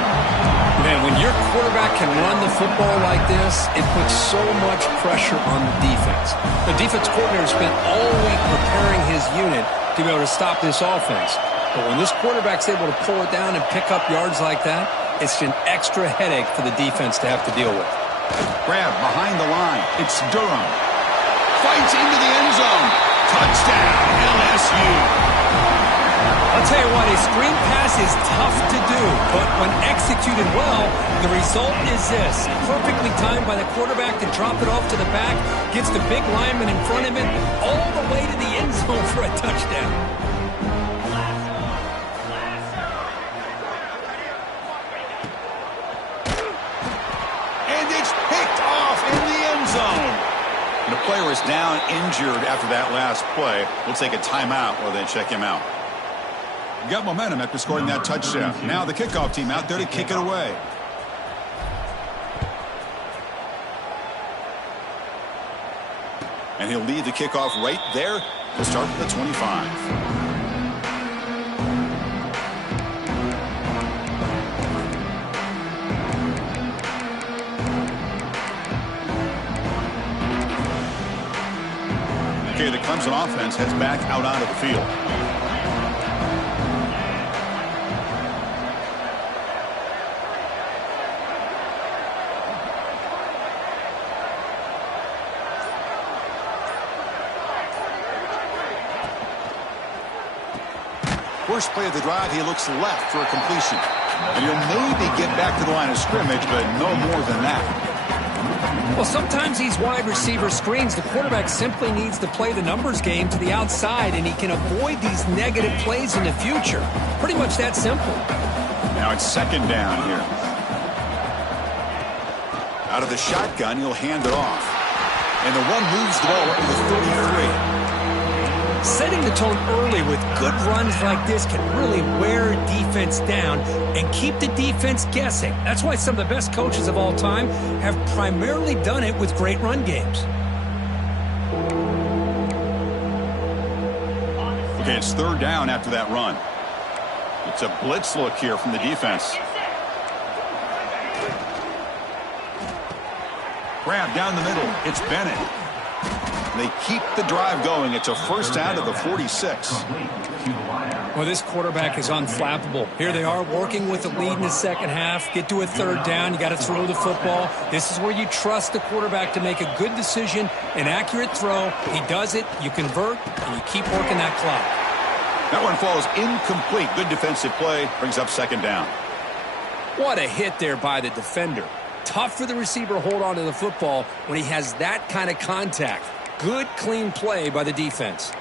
Man, when your quarterback can run the football like this, it puts so much pressure on the defense. The defense coordinator spent all week preparing his unit to be able to stop this offense. But when this quarterback's able to pull it down and pick up yards like that, it's an extra headache for the defense to have to deal with. Grab behind the line. It's Durham. Fights into the end zone. Touchdown, LSU. I'll tell you what, a screen pass is tough to do, but when executed well, the result is this. Perfectly timed by the quarterback to drop it off to the back, gets the big lineman in front of him, all the way to the end zone for a touchdown. And it's picked off in the end zone. The player is down injured after that last play. We'll take a timeout while they check him out. Got momentum after scoring that touchdown. Now the kickoff team out there to kick it away. And he'll lead the kickoff right there to start with the 25. Okay, the Clemson offense heads back out onto the field. First play of the drive, he looks left for a completion. And he'll maybe get back to the line of scrimmage, but no more than that. Well, sometimes these wide receiver screens, the quarterback simply needs to play the numbers game to the outside, and he can avoid these negative plays in the future. Pretty much that simple. Now it's 2nd down here. Out of the shotgun, he'll hand it off. And the run moves the ball up to the 33. Setting the tone early with good runs like this can really wear defense down and keep the defense guessing. That's why some of the best coaches of all time have primarily done it with great run games. Okay, it's 3rd down after that run. It's a blitz look here from the defense. Grab down the middle. It's Bennett. They keep the drive going. It's a first down to the 46. Well, this quarterback is unflappable. Here they are working with the lead in the second half. Get to a 3rd down. You got to throw the football. This is where you trust the quarterback to make a good decision, an accurate throw. He does it. You convert, and you keep working that clock. That one falls incomplete. Good defensive play. Brings up 2nd down. What a hit there by the defender. Tough for the receiver to hold on to the football when he has that kind of contact. Good, clean play by the defense.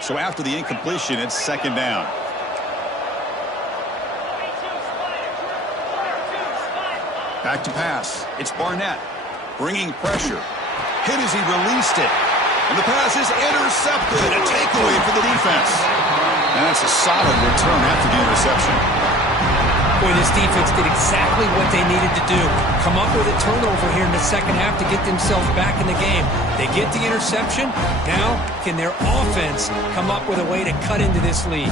So after the incompletion, it's second down. Back to pass. It's Barnett. Bringing pressure. Hit as he released it. And the pass is intercepted. A takeaway for the defense. And that's a solid return after the interception. Boy, this defense did exactly what they needed to do. Come up with a turnover here in the second half to get themselves back in the game. They get the interception. Now, can their offense come up with a way to cut into this lead?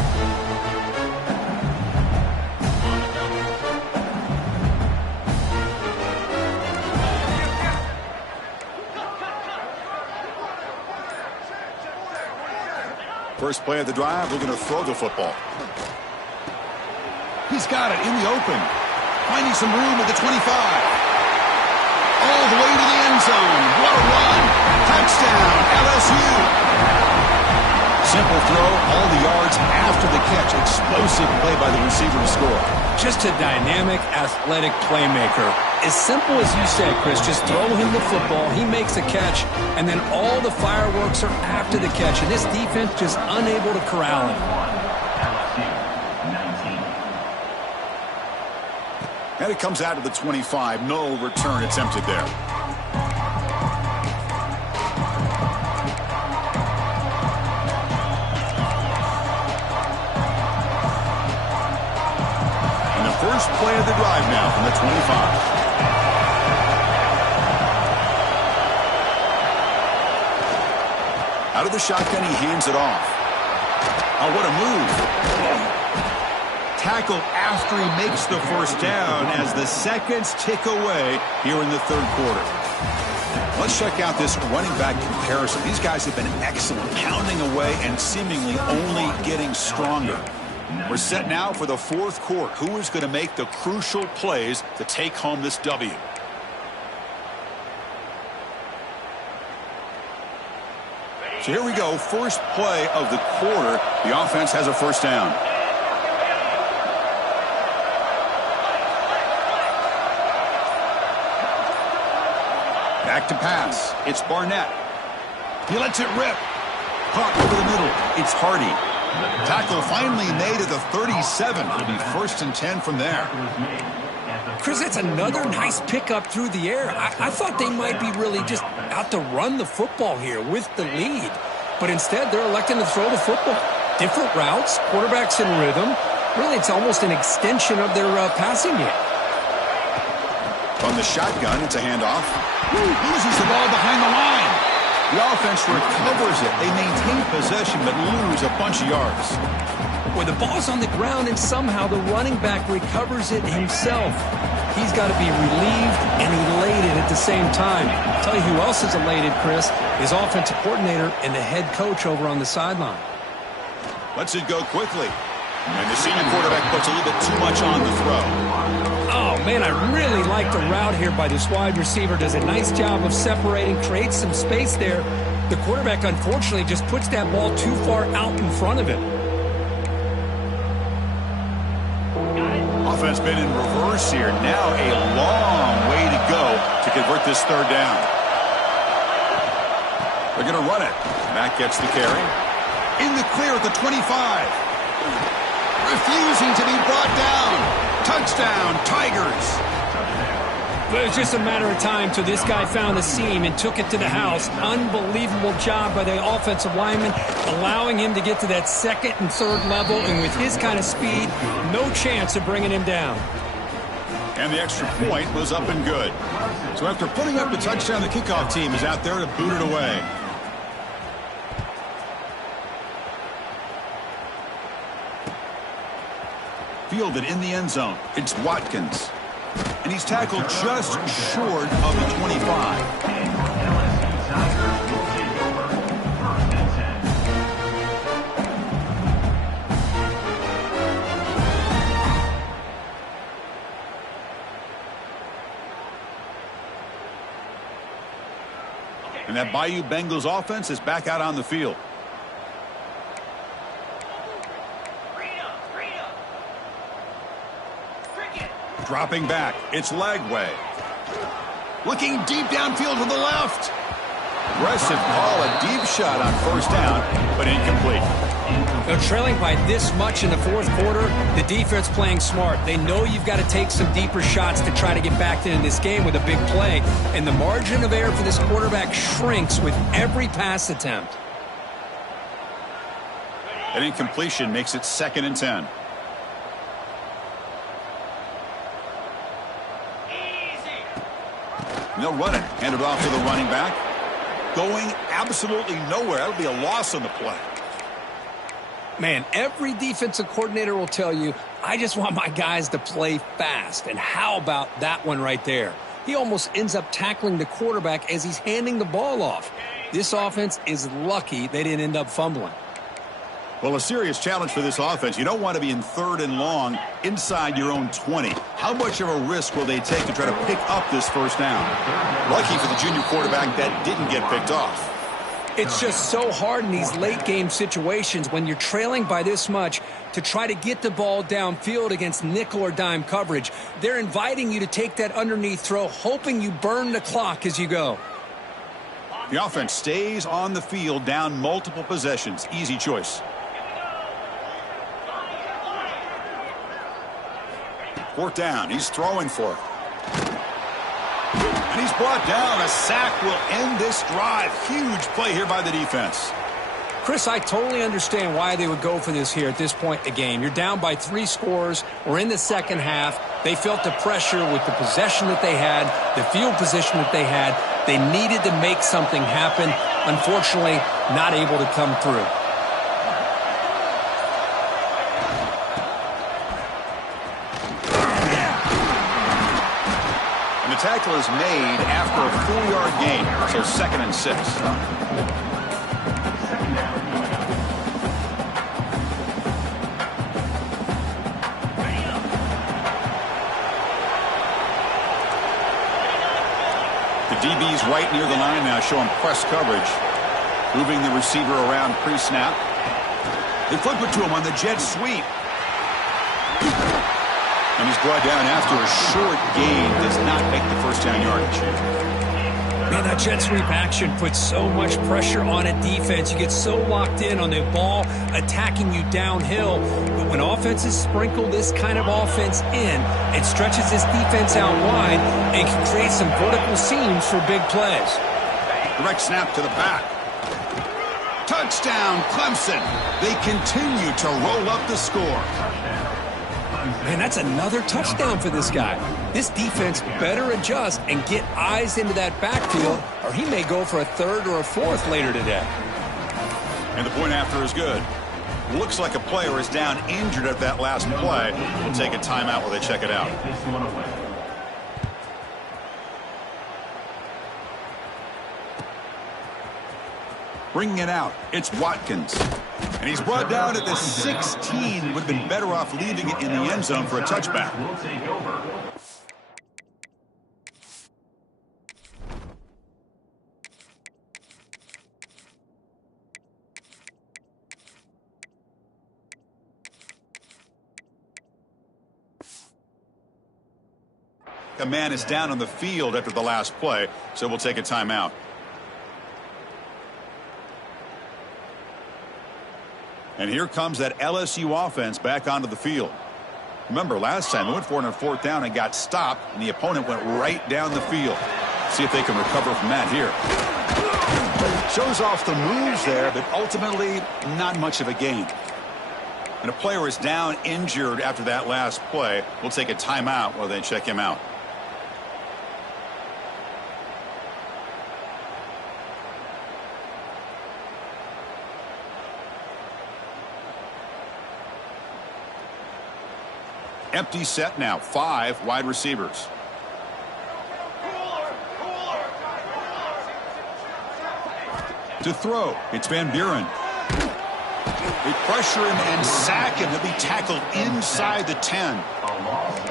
First play of the drive, we're going to throw the football. He's got it in the open. Finding some room at the 25. All the way to the end zone. What a run. Touchdown, LSU. Simple throw, all the yards after the catch. Explosive play by the receiver to score. Just a dynamic, athletic playmaker. As simple as you said, Chris, just throw him the football, he makes a catch, and then all the fireworks are after the catch. And this defense just unable to corral him. And it comes out to the 25. No return attempted there. And the first play of the drive now from the 25. Out of the shotgun, he hands it off. Oh, what a move. Tackle after he makes the first down as the seconds tick away here in the third quarter. Let's check out this running back comparison. These guys have been excellent, pounding away and seemingly only getting stronger. We're set now for the fourth quarter. Who is going to make the crucial plays to take home this W? So here we go, first play of the quarter. The offense has a first down. Back to pass. It's Barnett. He lets it rip. Caught over the middle. It's Hardy. Tackle finally made at the 37. It'll be 1st and 10 from there. Chris, that's another nice pickup through the air. I thought they might be really just out to run the football here with the lead. But instead, they're electing to throw the football. Different routes, quarterbacks in rhythm. Really, it's almost an extension of their passing game. From the shotgun, it's a handoff. Loses the ball behind the line. The offense recovers it. They maintain possession but lose a bunch of yards. Well, the ball's on the ground, and somehow the running back recovers it himself. He's got to be relieved and elated at the same time. I'll tell you who else is elated, Chris, his offensive coordinator and the head coach over on the sideline. Lets it go quickly. And the senior quarterback puts a little bit too much on the throw. Oh, man, I really like the route here by this wide receiver. Does a nice job of separating, creates some space there. The quarterback, unfortunately, just puts that ball too far out in front of him. Offense been in reverse here. Now a long way to go to convert this third down. They're going to run it. Mack gets the carry. In the clear at the 25. Refusing to be brought down. Touchdown, Tigers. But it was just a matter of time till this guy found the seam and took it to the house. Unbelievable job by the offensive lineman, allowing him to get to that second and third level. And with his kind of speed, no chance of bringing him down. And the extra point was up and good. So after putting up the touchdown, the kickoff team is out there to boot it away. Fielded in the end zone. It's Watkins. And he's tackled just short of the 25. And that Bayou Bengals offense is back out on the field. Dropping back. It's leg way. Looking deep downfield to the left. Aggressive call, a deep shot on first down, but incomplete. They're trailing by this much in the fourth quarter. The defense playing smart. They know you've got to take some deeper shots to try to get back into this game with a big play. And the margin of error for this quarterback shrinks with every pass attempt. An incompletion makes it 2nd and 10. And they'll run it. Hand it off to the running back. Going absolutely nowhere. That'll be a loss on the play. Man, every defensive coordinator will tell you, I just want my guys to play fast. And how about that one right there? He almost ends up tackling the quarterback as he's handing the ball off. This offense is lucky they didn't end up fumbling. Well, a serious challenge for this offense. You don't want to be in 3rd and long inside your own 20. How much of a risk will they take to try to pick up this first down? Lucky for the junior quarterback that didn't get picked off. It's just so hard in these late game situations when you're trailing by this much to try to get the ball downfield against nickel or dime coverage. They're inviting you to take that underneath throw, hoping you burn the clock as you go. The offense stays on the field down multiple possessions. Easy choice. 4th down. He's throwing for it. And he's brought down. A sack will end this drive. Huge play here by the defense. Chris, I totally understand why they would go for this here at this point in the game. You're down by 3 scores. We're in the second half. They felt the pressure with the possession that they had, the field position that they had. They needed to make something happen. Unfortunately, not able to come through. The tackle is made after a 4-yard gain, so 2nd and 6. The DB's right near the line now, showing press coverage. Moving the receiver around pre-snap. They flip it to him on the jet sweep. And he's brought down after a short gain. Does not make the first down yardage. Man, that jet sweep action puts so much pressure on a defense. You get so locked in on the ball attacking you downhill. But when offenses sprinkle this kind of offense in, it stretches this defense out wide and can create some vertical seams for big plays. Direct snap to the back. Touchdown, Clemson. They continue to roll up the score. Man, that's another touchdown for this guy. This defense better adjust and get eyes into that backfield, or he may go for a 3rd or a 4th later today. And the point after is good. Looks like a player is down injured at that last play. We'll take a timeout while they check it out. Bringing it out, it's Watkins. And he's brought down at the 16. Would have been better off leaving it in the end zone for a touchback. A man is down on the field after the last play, so we'll take a timeout. And here comes that LSU offense back onto the field. Remember, last time they went for it on 4th down and got stopped, and the opponent went right down the field. See if they can recover from that here. Shows off the moves there, but ultimately not much of a gain. And a player is down injured after that last play. We'll take a timeout while they check him out. Empty set now. 5 wide receivers. To throw, it's Van Buren. They pressure him and sack him. He'll be tackled inside the 10.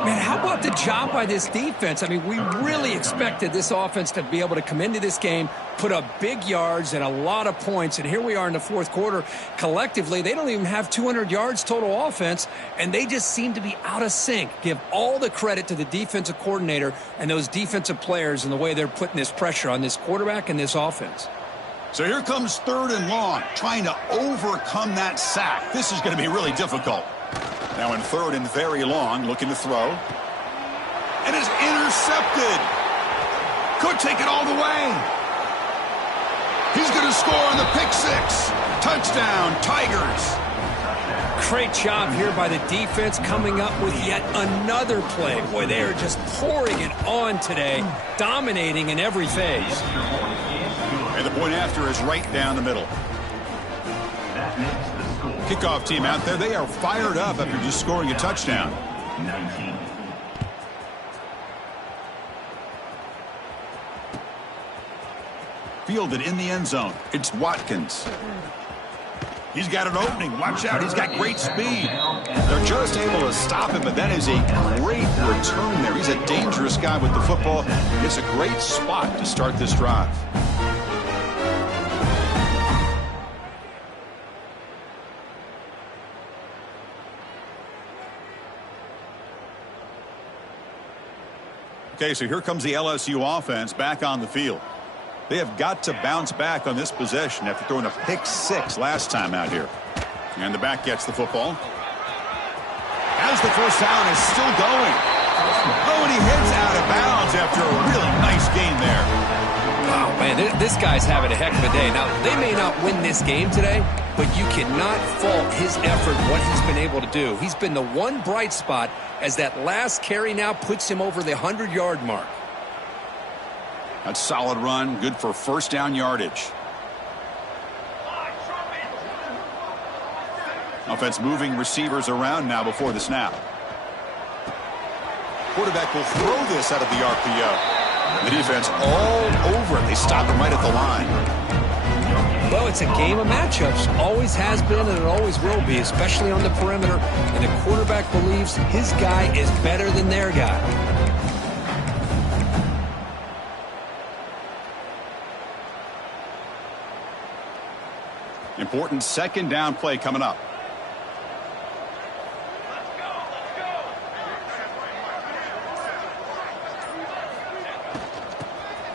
Man, how about the job by this defense? I mean, we really expected this offense to be able to come into this game, put up big yards and a lot of points, and here we are in the fourth quarter. Collectively, they don't even have 200 yards total offense, and they just seem to be out of sync. Give all the credit to the defensive coordinator and those defensive players and the way they're putting this pressure on this quarterback and this offense. So here comes 3rd and long, trying to overcome that sack. This is going to be really difficult. Now in 3rd and very long, looking to throw. And is intercepted. Could take it all the way. He's going to score on the pick six. Touchdown, Tigers. Great job here by the defense coming up with yet another play. Boy, they are just pouring it on today, dominating in every phase. And the point after is right down the middle. Kickoff team out there, they are fired up after just scoring a touchdown. 19. Fielded in the end zone. It's Watkins. He's got an opening. Watch out. He's got great speed. They're just able to stop him, but that is a great return there. He's a dangerous guy with the football. It's a great spot to start this drive. Okay, so here comes the LSU offense back on the field. They have got to bounce back on this possession after throwing a pick six last time out here. And the back gets the football. As the first down is still going. Oh, and he heads out of bounds after a really nice gain there. Wow, man, this guy's having a heck of a day. Now, they may not win this game today, but you cannot fault his effort, what he's been able to do. He's been the one bright spot as that last carry now puts him over the 100-yard mark. That's a solid run, good for first down yardage. Offense moving receivers around now before the snap. Quarterback will throw this out of the RPO. The defense all over it. They stop him right at the line. Well, it's a game of matchups. Always has been and it always will be, especially on the perimeter. And the quarterback believes his guy is better than their guy. Important second down play coming up.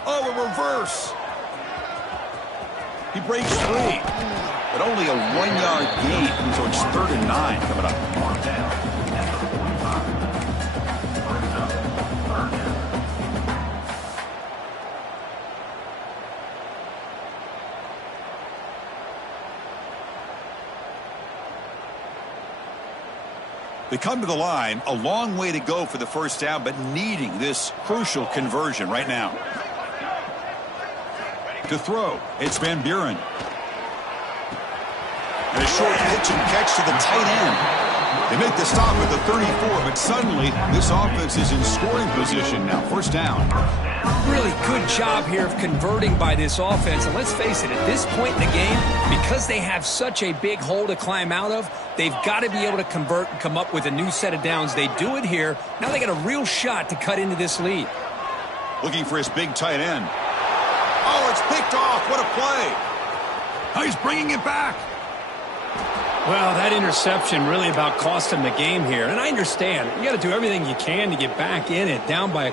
Oh, a reverse. He breaks free. But only a 1-yard gain, so it's 3rd and 9 coming up. They come to the line, a long way to go for the first down, but needing this crucial conversion right now. To throw, it's Van Buren. And a short pitch and catch to the tight end. They make the stop at the 34, but suddenly this offense is in scoring position now. First down. Really good job here of converting by this offense. And let's face it, at this point in the game, because they have such a big hole to climb out of, they've got to be able to convert and come up with a new set of downs. They do it here. Now they got a real shot to cut into this lead. Looking for his big tight end. Oh, it's picked off. What a play. Oh, he's bringing it back. Well, that interception really about cost him the game here. And I understand. You got to do everything you can to get back in it, down by a...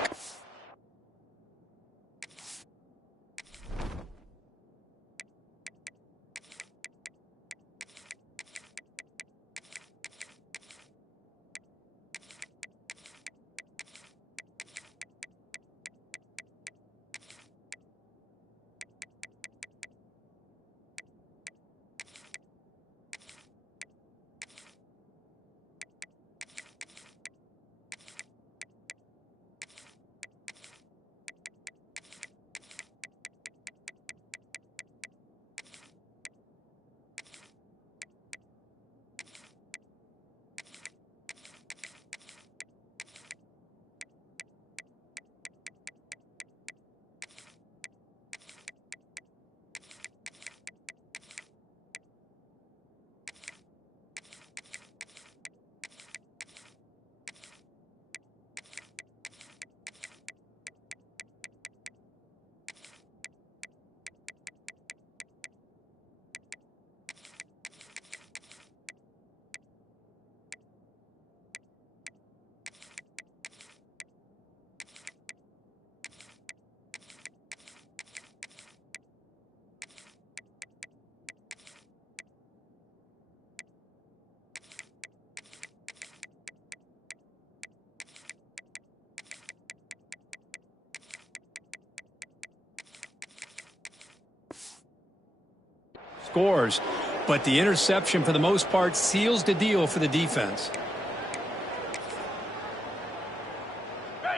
scores. But the interception, for the most part, seals the deal for the defense.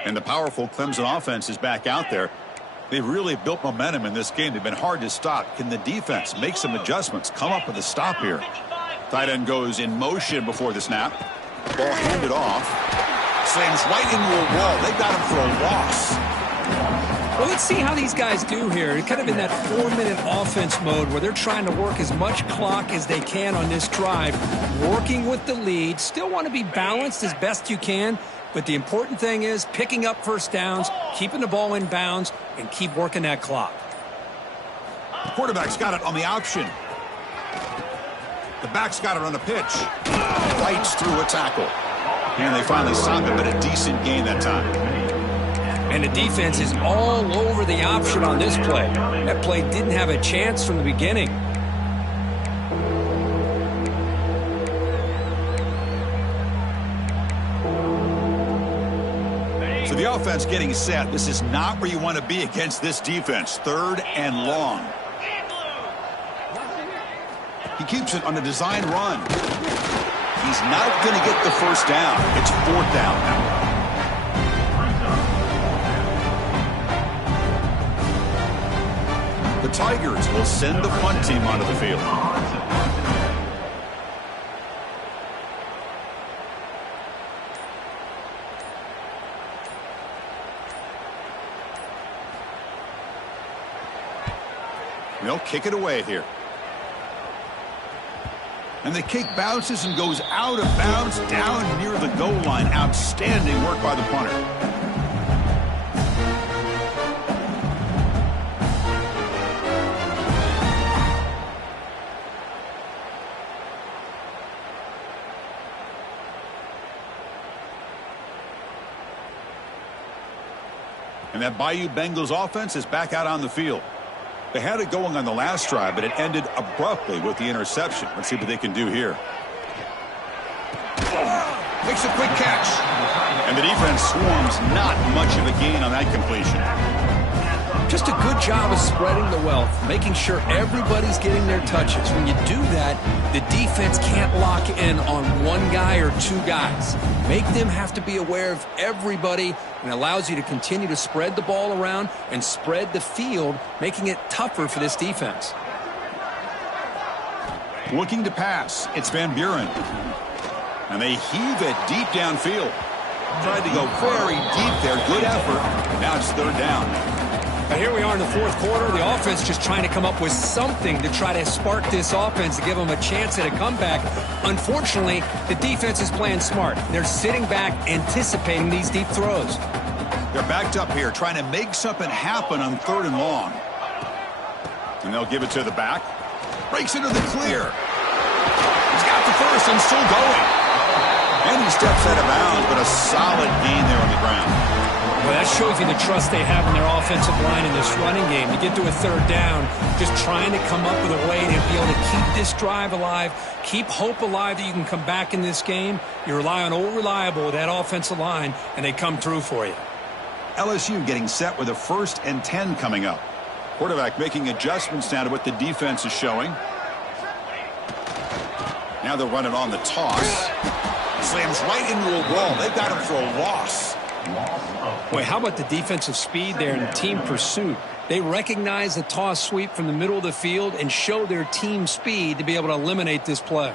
And the powerful Clemson offense is back out there. They've really built momentum in this game. They've been hard to stop. Can the defense make some adjustments, come up with a stop here? Tight end goes in motion before the snap. Ball handed off. Slams right into a wall. They got him for a loss. Well, let's see how these guys do here. They're kind of in that 4-minute offense mode where they're trying to work as much clock as they can on this drive, working with the lead. Still want to be balanced as best you can, but the important thing is picking up first downs, keeping the ball in bounds, and keep working that clock. The quarterback's got it on the option. The back's got it on the pitch. Fights through a tackle. And they finally stop him, but a decent gain that time. And the defense is all over the option on this play. That play didn't have a chance from the beginning. So the offense getting set. This is not where you want to be against this defense. 3rd and long. He keeps it on a design run. He's not going to get the first down. It's 4th down now. The Tigers will send the punt team onto the field. They'll kick it away here. And the kick bounces and goes out of bounds down near the goal line. Outstanding work by the punter. And that Bayou Bengals offense is back out on the field. They had it going on the last drive, but it ended abruptly with the interception. Let's see what they can do here. Makes a quick catch. And the defense swarms. Not much of a gain on that completion. Just a good job of spreading the wealth, making sure everybody's getting their touches. When you do that, the defense can't lock in on one guy or two guys. Make them have to be aware of everybody, and allows you to continue to spread the ball around and spread the field, making it tougher for this defense. Looking to pass. It's Van Buren. And they heave it deep downfield. Tried to go very deep there. Good effort. Now it's 3rd down. Now here we are in the 4th quarter. The offense just trying to come up with something to try to spark this offense to give them a chance at a comeback. Unfortunately, the defense is playing smart. They're sitting back, anticipating these deep throws. They're backed up here, trying to make something happen on 3rd and long. And they'll give it to the back. Breaks into the clear. He's got the first and still going. And he steps out of bounds, but a solid gain there on the ground. Well, that shows you the trust they have in their offensive line in this running game. To get to a 3rd down, just trying to come up with a way to be able to keep this drive alive, keep hope alive that you can come back in this game. You rely on old reliable with that offensive line, and they come through for you. LSU getting set with a 1st and 10 coming up. Quarterback making adjustments now to what the defense is showing. Now they're running on the toss. Slams right into a wall. They've got him for a loss. Boy, how about the defensive speed there and team pursuit? They recognize the toss sweep from the middle of the field and show their team speed to be able to eliminate this play.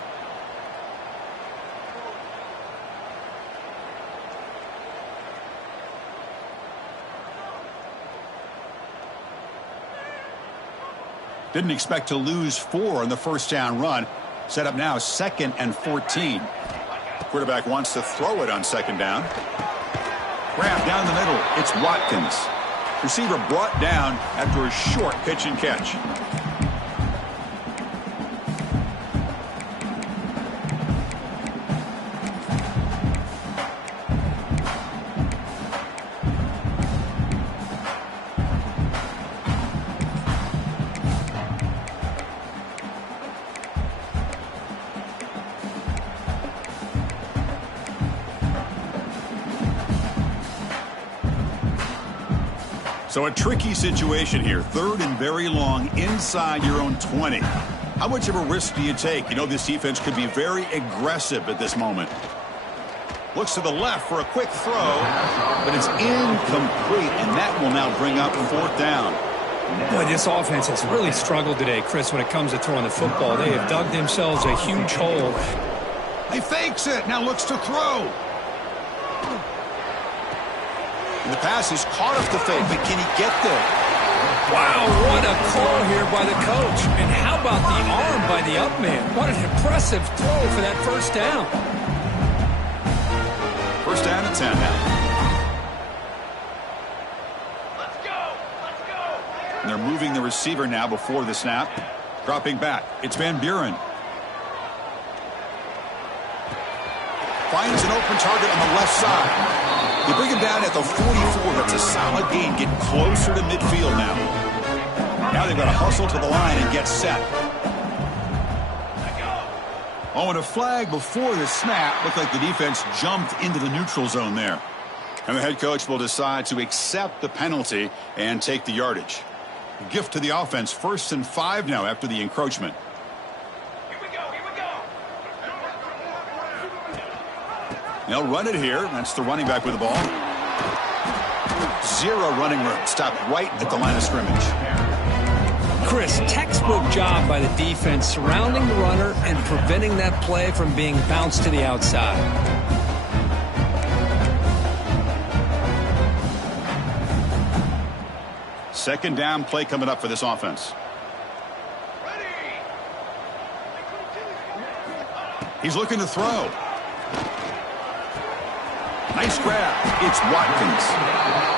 Didn't expect to lose 4 on the 1st down run. Set up now 2nd and 14. Quarterback wants to throw it on 2nd down. Grab down the middle. It's Watkins. Receiver brought down after a short pitch and catch. So a tricky situation here. 3rd and very long inside your own 20. How much of a risk do you take? You know this defense could be very aggressive at this moment. Looks to the left for a quick throw, but it's incomplete, and that will now bring up 4th down. Boy, this offense has really struggled today, Chris, when it comes to throwing the football. They have dug themselves a huge hole. He fakes it, now looks to throw. And the pass is caught off the fake, but can he get there? Wow, what a call here by the coach. And how about the arm by the up man? What an impressive throw for that 1st down. 1st down and 10 now. Let's go! Let's go! And they're moving the receiver now before the snap. Dropping back. It's Van Buren. Finds an open target on the left side. They bring him down at the 44. That's a solid gain. Get closer to midfield now. Now they've got to hustle to the line and get set. Oh, and a flag before the snap. Looked like the defense jumped into the neutral zone there. And the head coach will decide to accept the penalty and take the yardage. Gift to the offense. 1st and 5 now after the encroachment. Here we go! Here we go! They'll run it here. That's the running back with the ball. 0 running room. Stopped right at the line of scrimmage. Chris, textbook job by the defense surrounding the runner and preventing that play from being bounced to the outside. Second down play coming up for this offense. He's looking to throw. Nice grab. It's Watkins.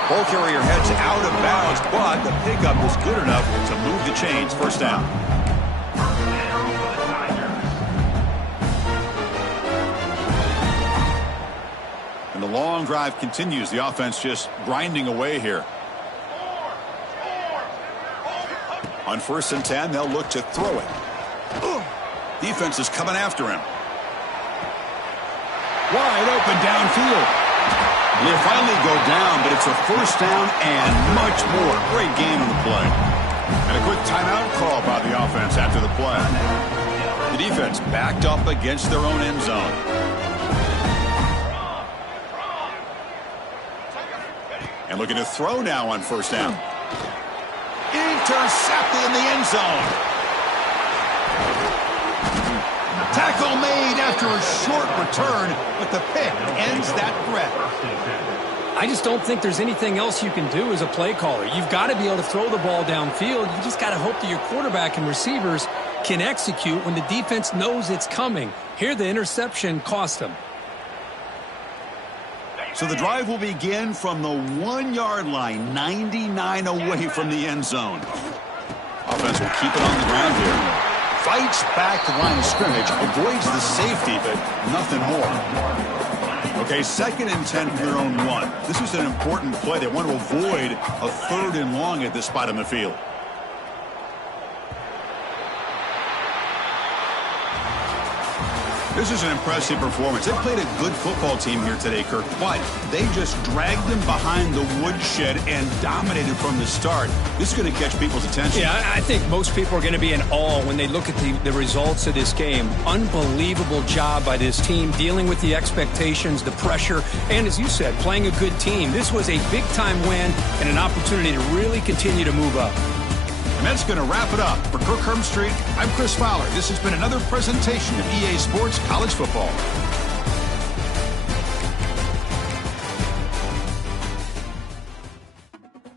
Ball carrier heads out of bounds, but the pickup is good enough to move the chains. 1st down. And the long drive continues. The offense just grinding away here. On 1st and 10, they'll look to throw it. Defense is coming after him. Wide open downfield. They finally go down, but it's a 1st down and much more. Great game on the play. And a quick timeout call by the offense after the play. The defense backed up against their own end zone. And looking to throw now on 1st down. Intercepted in the end zone. Tackle made after a short return, but the pick ends that threat. I just don't think there's anything else you can do as a play caller. You've got to be able to throw the ball downfield. You just got to hope that your quarterback and receivers can execute when the defense knows it's coming. Here, the interception cost them. So the drive will begin from the 1-yard line, 99 away from the end zone. Offense will keep it on the ground here. Fights back to the line of scrimmage, avoids the safety, but nothing more. Okay, 2nd and 10 from their own 1. This is an important play. They want to avoid a 3rd and long at this spot on the field. This is an impressive performance. They played a good football team here today, Kirk, but they just dragged them behind the woodshed and dominated from the start. This is going to catch people's attention. Yeah, I think most people are going to be in awe when they look at the results of this game. Unbelievable job by this team dealing with the expectations, the pressure, and as you said, playing a good team. This was a big-time win and an opportunity to really continue to move up. And that's going to wrap it up. For Kirk Street, I'm Chris Fowler. This has been another presentation of EA Sports College Football.